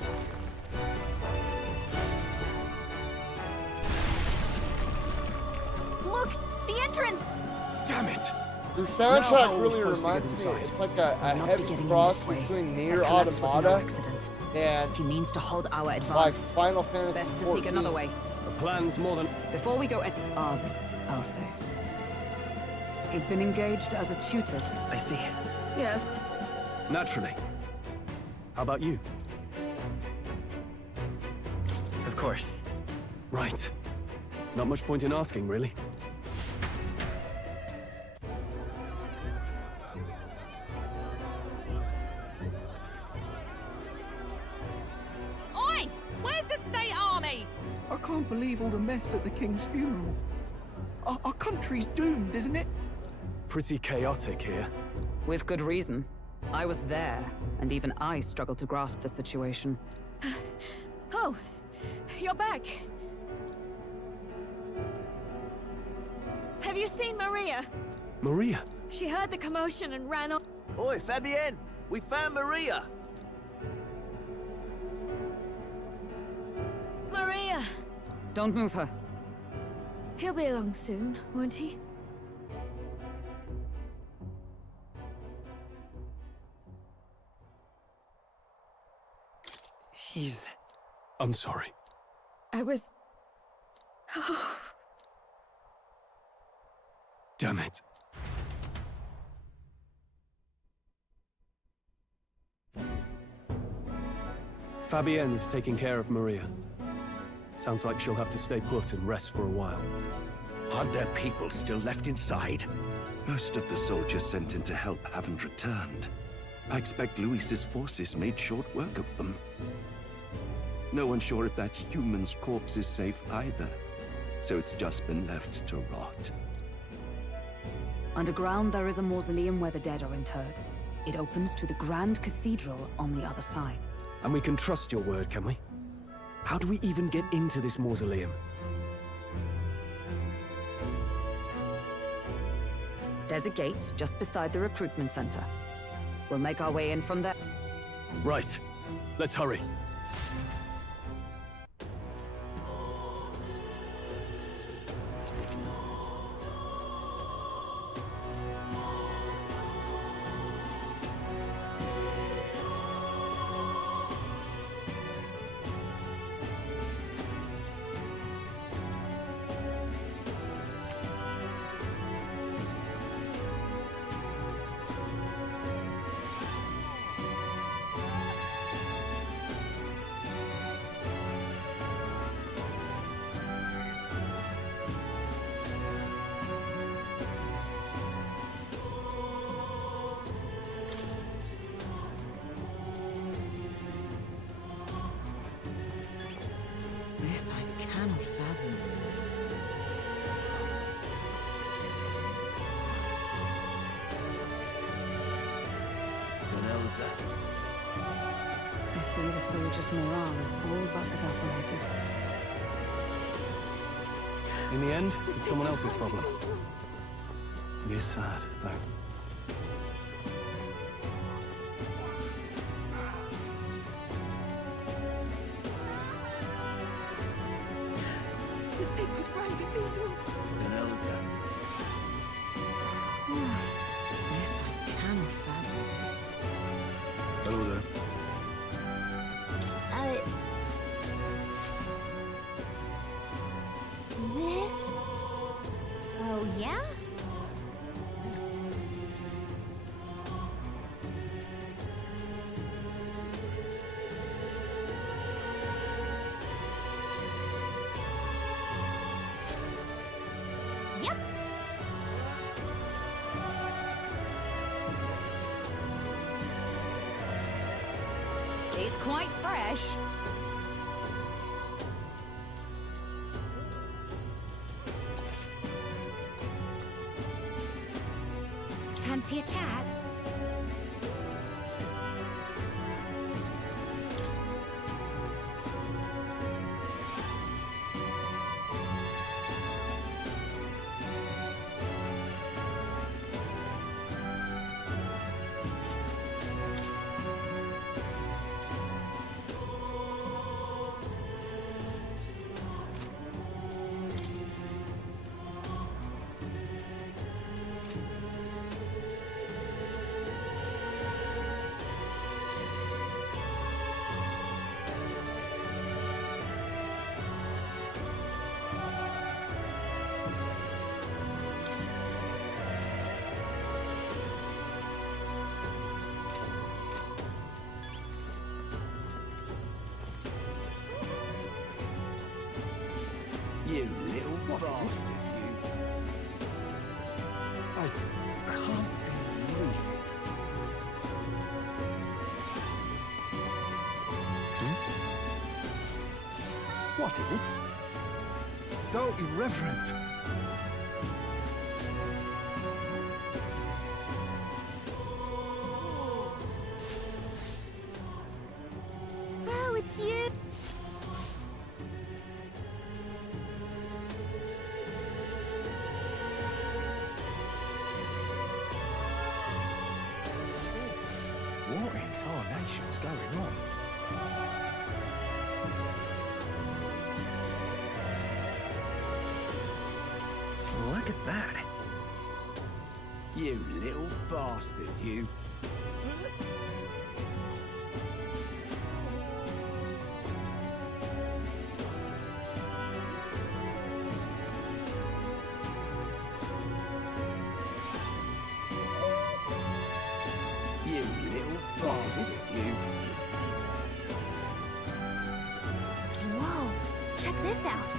Look! The entrance! Damn it! The Now how soundtrack are we really supposed to get reminds me, inside? it's like a We'll not be heavy getting in cross this way. between That Nier collapse was no Automata accident. and He means to halt our like advance. Final Fantasy Best to 14. seek another way. The plan's more than... Before we go in... Arvin, Alsace. He'd been engaged as a tutor. I see. Yes. Naturally. How about you? Of course. Right. Not much point in asking, really. Oi! Where's the state army? I can't believe all the mess at the king's funeral. Our country's doomed, isn't it? Pretty chaotic here. With good reason. I was there, and even I struggled to grasp the situation. Oh, you're back. Have you seen Maria? Maria? She heard the commotion and ran off. Oi, Fabienne! We found Maria! Maria! Don't move her. He'll be along soon, won't he? He's... I'm sorry. I was... Oh. Damn it. Fabienne is taking care of Maria. Sounds like she'll have to stay put and rest for a while. Are there people still left inside? Most of the soldiers sent in to help haven't returned. I expect Luis's forces made short work of them. No one's sure if that human's corpse is safe either, so it's just been left to rot. Underground, there is a mausoleum where the dead are interred. It opens to the Grand Cathedral on the other side. And we can trust your word, can we? How do we even get into this mausoleum? There's a gate just beside the recruitment center. We'll make our way in from there. Right. Let's hurry. This I cannot fathom. I see the soldiers' morale is all but evaporated. In the end, it's someone else's problem. It is sad, though. The sacred Grand Cathedral. This I cannot fathom. Hello there. This? Oh, yeah? Yep. It's quite fresh. Fancy a chat? bastard, you. I can't believe it. What is it? So irreverent. Oh, it's you! What in tarnation's going on? Look at that. You little bastard, you. You little bastard, you. Whoa, check this out.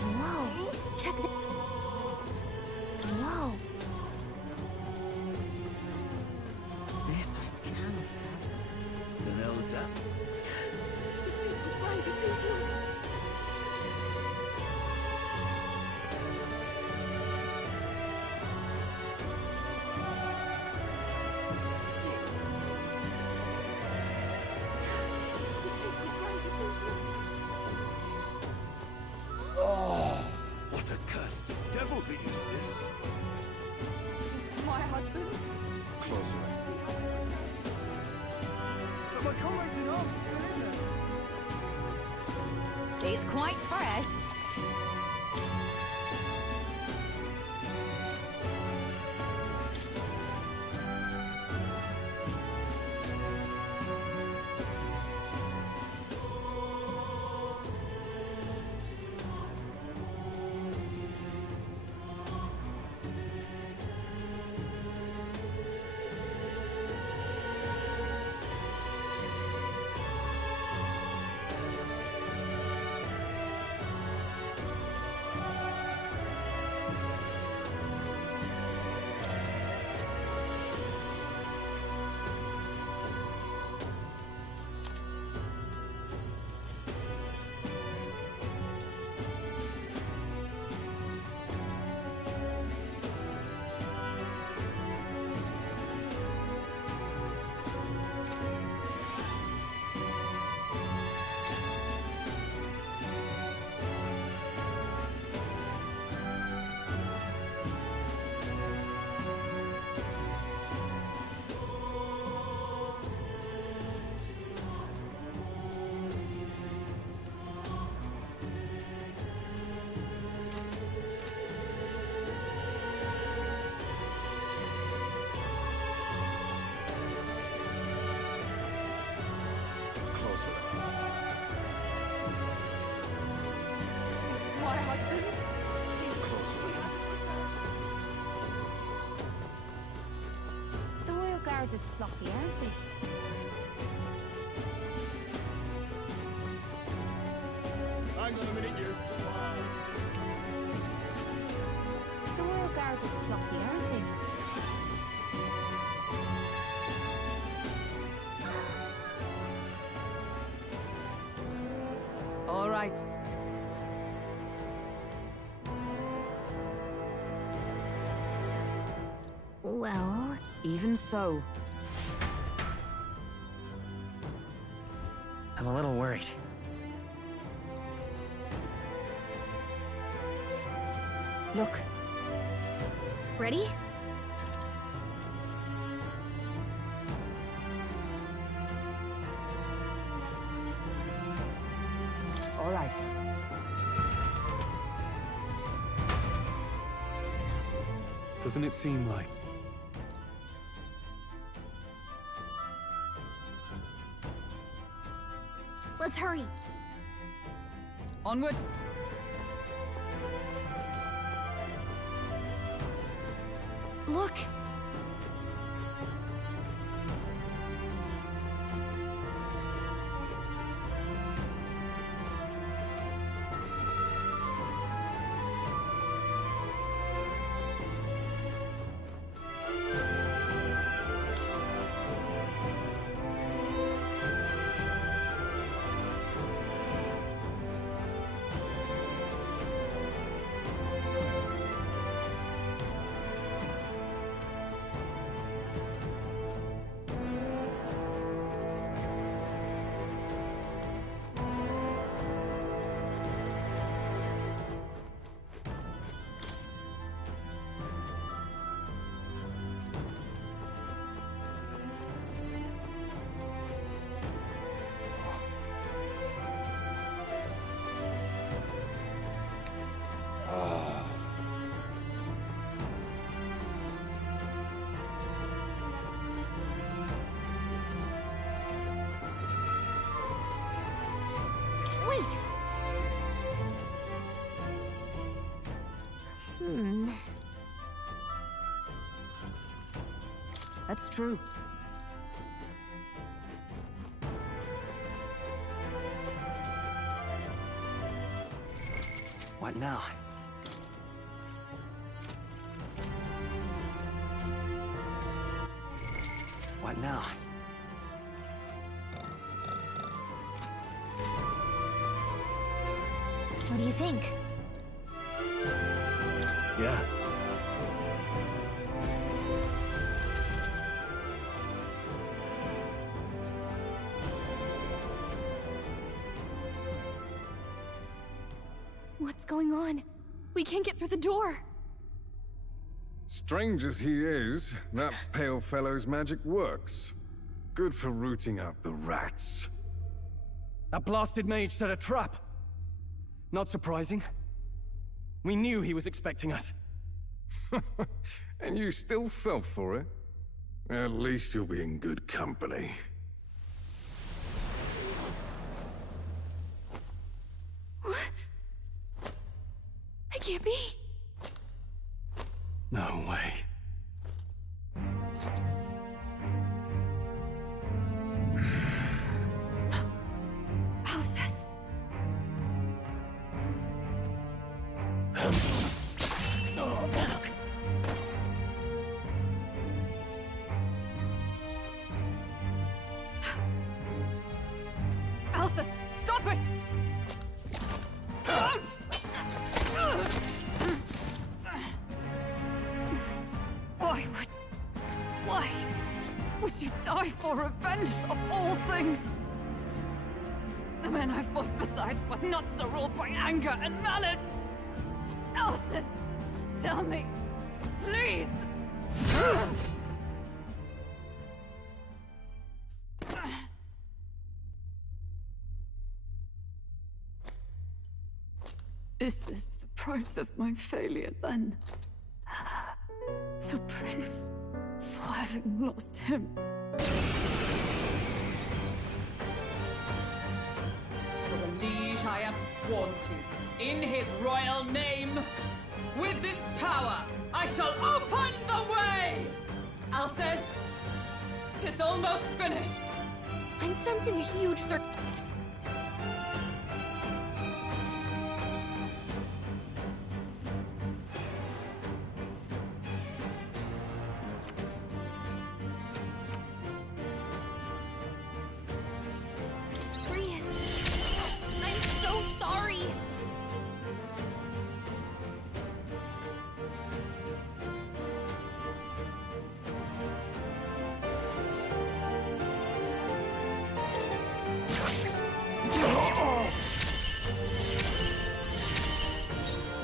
Whoa, check this. Whoa. This I cannot. The Elder. The secret Grand Cathedral. Oh, what a cursed devilry is this? My husband. Closer. But my comrades in arms are still in there. It's quite fresh. My husband. The Royal Guard is sloppy, aren't they? Hang on a minute, you. The Royal Guard is sloppy, aren't they? All right. Well, Even so. I'm a little worried. Look. ready? All right. Doesn't it seem like... Let's hurry. Onward. Look. That's true. What now? What now? What do you think? Yeah. What's going on? We can't get through the door. Strange as he is, that pale fellow's magic works. Good for rooting out the rats. That blasted mage set a trap. Not surprising. We knew he was expecting us. And you still fell for it? At least you'll be in good company. It can't be. No way. Alcest. Alcest, stop it! Don't! Why would you die for revenge of all things? The men I fought beside was not so ruled by anger and malice. Alcest, tell me, please. Is this the price of my failure, then? The prince, for having lost him. For the liege I am sworn to, in his royal name, with this power, I shall open the way! Alcest, 'tis almost finished. I'm sensing a huge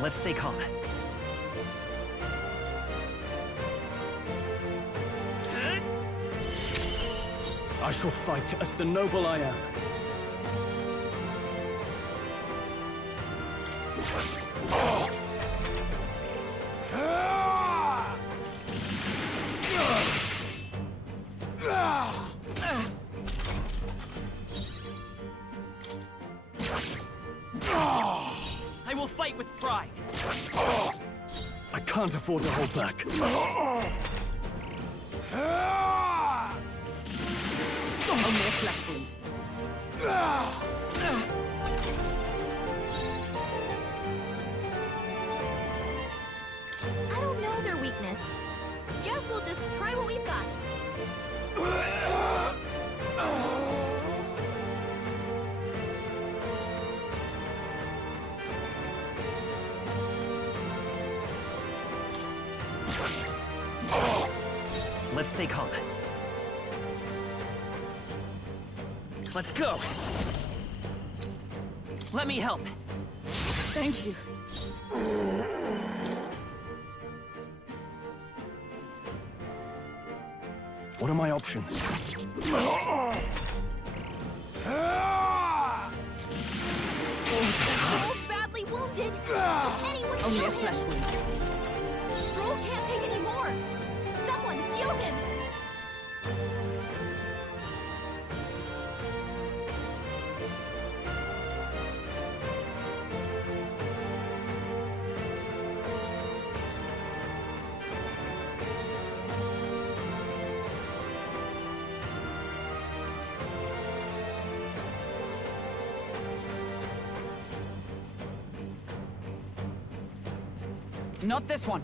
Let's stay calm. I shall fight as the noble I am. I will fight with pride. I can't afford to hold back. Only a flesh wound. I don't know their weakness. Guess we'll just try what we've got. Let's stay calm. Let's go! Let me help! Thank you. What are my options? Stroll's badly wounded. Can anyone Only heal a flesh him? wound. Stroll can't take any more. Someone heal him. Not this one.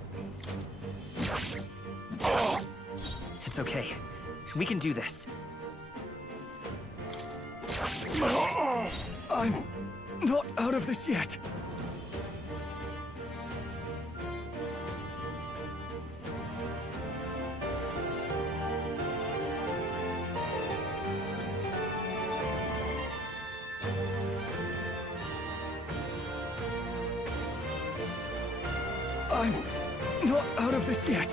It's okay. We can do this. I'm not out of this yet. I'm not out of this yet.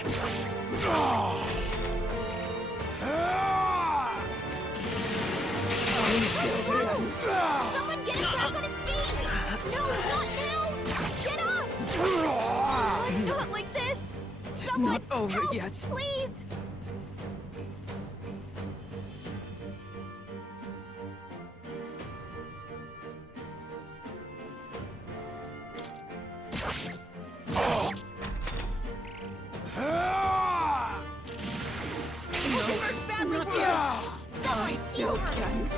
Someone get him back on his feet! No, not now! Get up! Not like this! It's Someone not over help, yet. Please! Not yet. I still stand.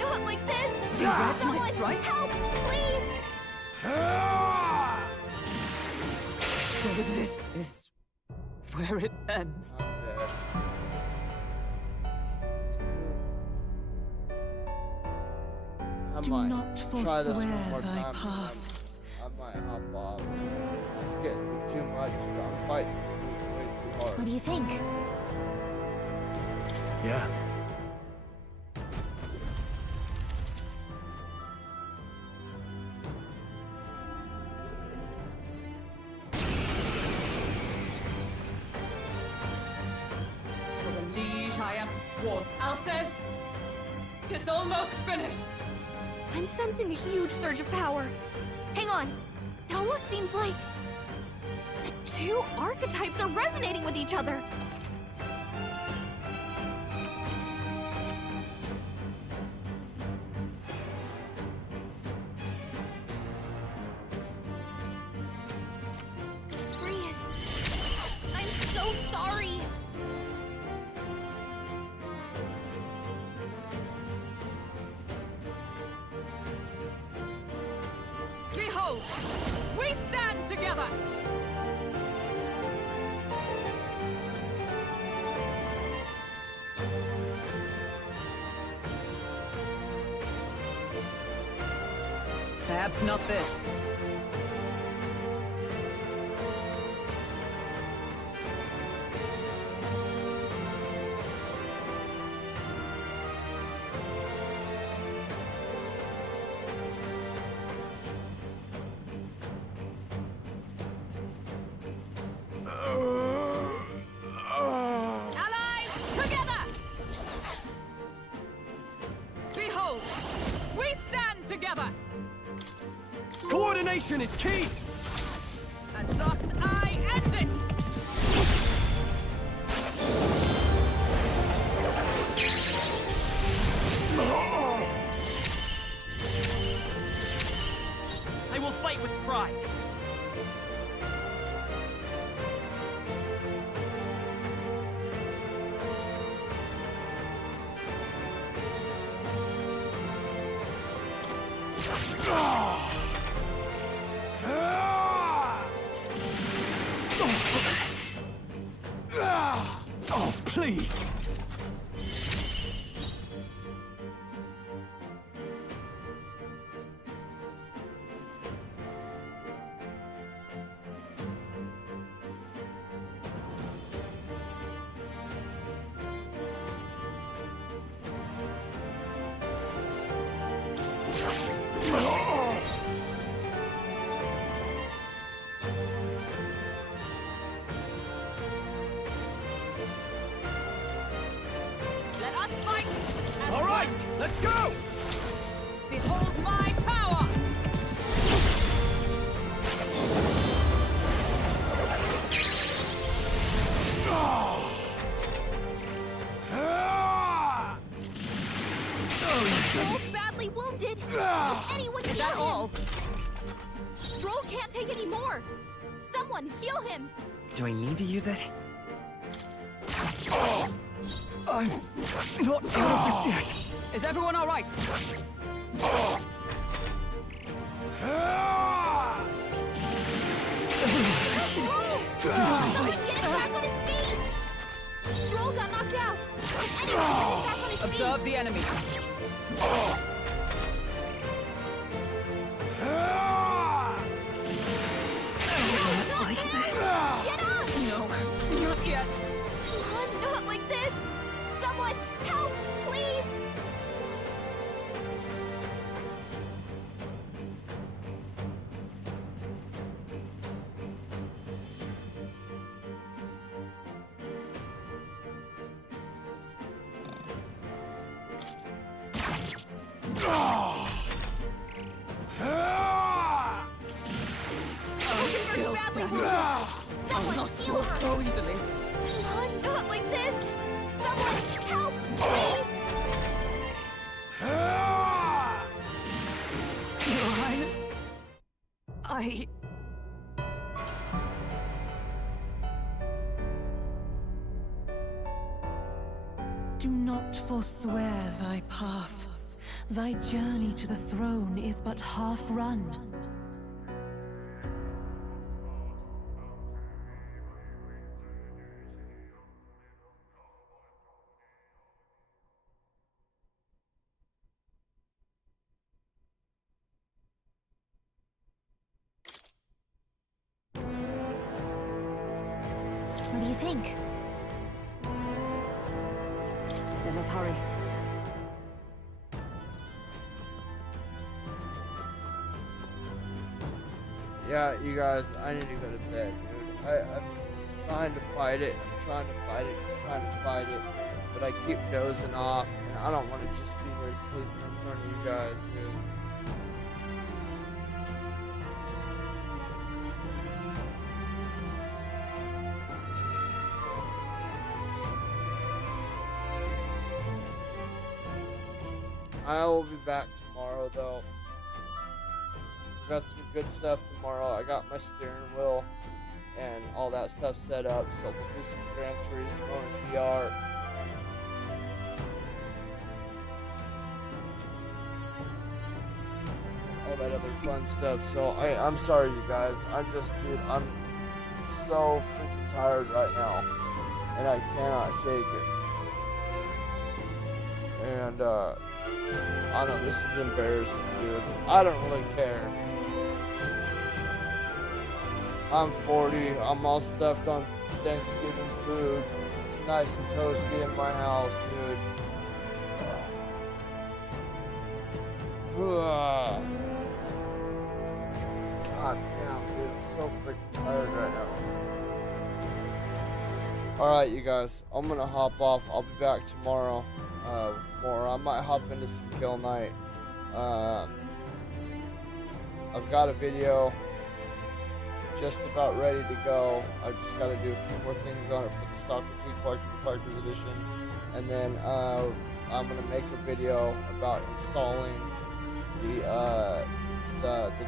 Not like this! You read my Someone strike? help, please! So this is where it ends. I Do might not try this one forswear more thy time. path. I might hop off. This is getting to be too much. I'm fighting this thing way too hard. What do you think? Yeah. For the liege I am sworn. Alces, 'tis almost finished. I'm sensing a huge surge of power. Hang on. It almost seems like the two archetypes are resonating with each other. Grius, I'm so sorry. Behold, we stand together. Perhaps not this. Allies, together! Behold, we stand together! Coordination is key! And thus I end it! I will fight with pride. Oh, please! Let us fight! As All right, let's go! behold my power! Stroll's badly wounded. Can anyone Is heal that him? all? Stroll can't take any more. Someone heal him. Do I need to use it? I'm not out of this yet. Is everyone all right? Observe the enemy. Not like this! Get up! No, not yet. Not like this! Someone, help, please! Still stands. I'll not fall so easily. Not like this! Someone, help, please! Your Highness, I... Do not forswear thy path. Thy journey to the throne is but half run. What do you think? Let us hurry. Yeah, you guys, I need to go to bed, dude. I'm trying to fight it. I'm trying to fight it. I'm trying to fight it. But I keep dozing off, and I don't want to just be here sleeping in front of you guys, dude. I will be back tomorrow, though. I got some good stuff tomorrow. I got my steering wheel and all that stuff set up, so we'll do some Gran Turismo and VR. All that other fun stuff. So I'm sorry, you guys. Dude, I'm so freaking tired right now, and I cannot shake it. And I know this is embarrassing, dude. I don't really care. I'm 40. I'm all stuffed on Thanksgiving food. It's nice and toasty in my house, dude. God damn, dude. I'm so freaking tired right now. Alright, you guys. I'm gonna hop off. I'll be back tomorrow. More. I might hop into some kill night. I've got a video just about ready to go. I've just got to do a few more things on it for the Stalker 2 Collector's Edition, and then I'm gonna make a video about installing the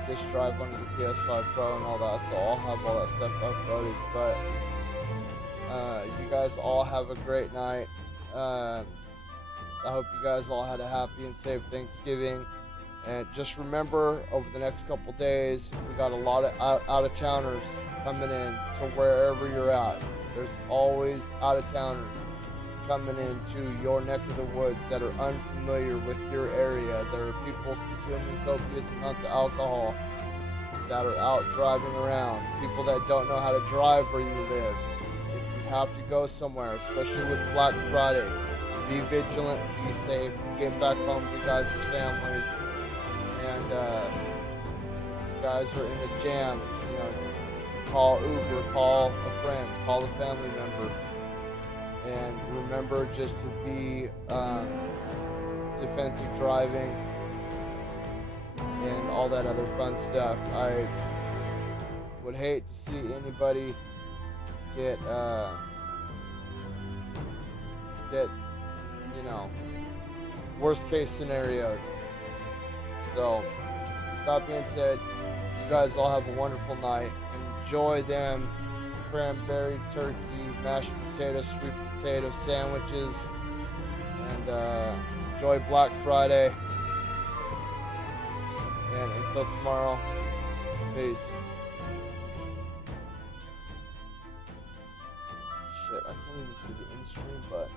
disk drive onto the PS5 Pro and all that. So I'll have all that stuff uploaded. But you guys all have a great night. I hope you guys all had a happy and safe Thanksgiving. And just remember, over the next couple days, we got a lot of out-of-towners coming in to wherever you're at. There's always out-of-towners coming into your neck of the woods that are unfamiliar with your area. There are people consuming copious amounts of alcohol that are out driving around. People that don't know how to drive where you live. If you have to go somewhere, especially with Black Friday, be vigilant, be safe, get back home to you guys' families. And you guys are in a jam, you know, call Uber, call a friend, call a family member. And remember just to be defensive driving and all that other fun stuff. I would hate to see anybody get, you know, worst case scenario. So, that being said, you guys all have a wonderful night. Enjoy them cranberry, turkey, mashed potato, sweet potato sandwiches, and enjoy Black Friday. And until tomorrow, peace. Shit, I can't even see the in-stream button.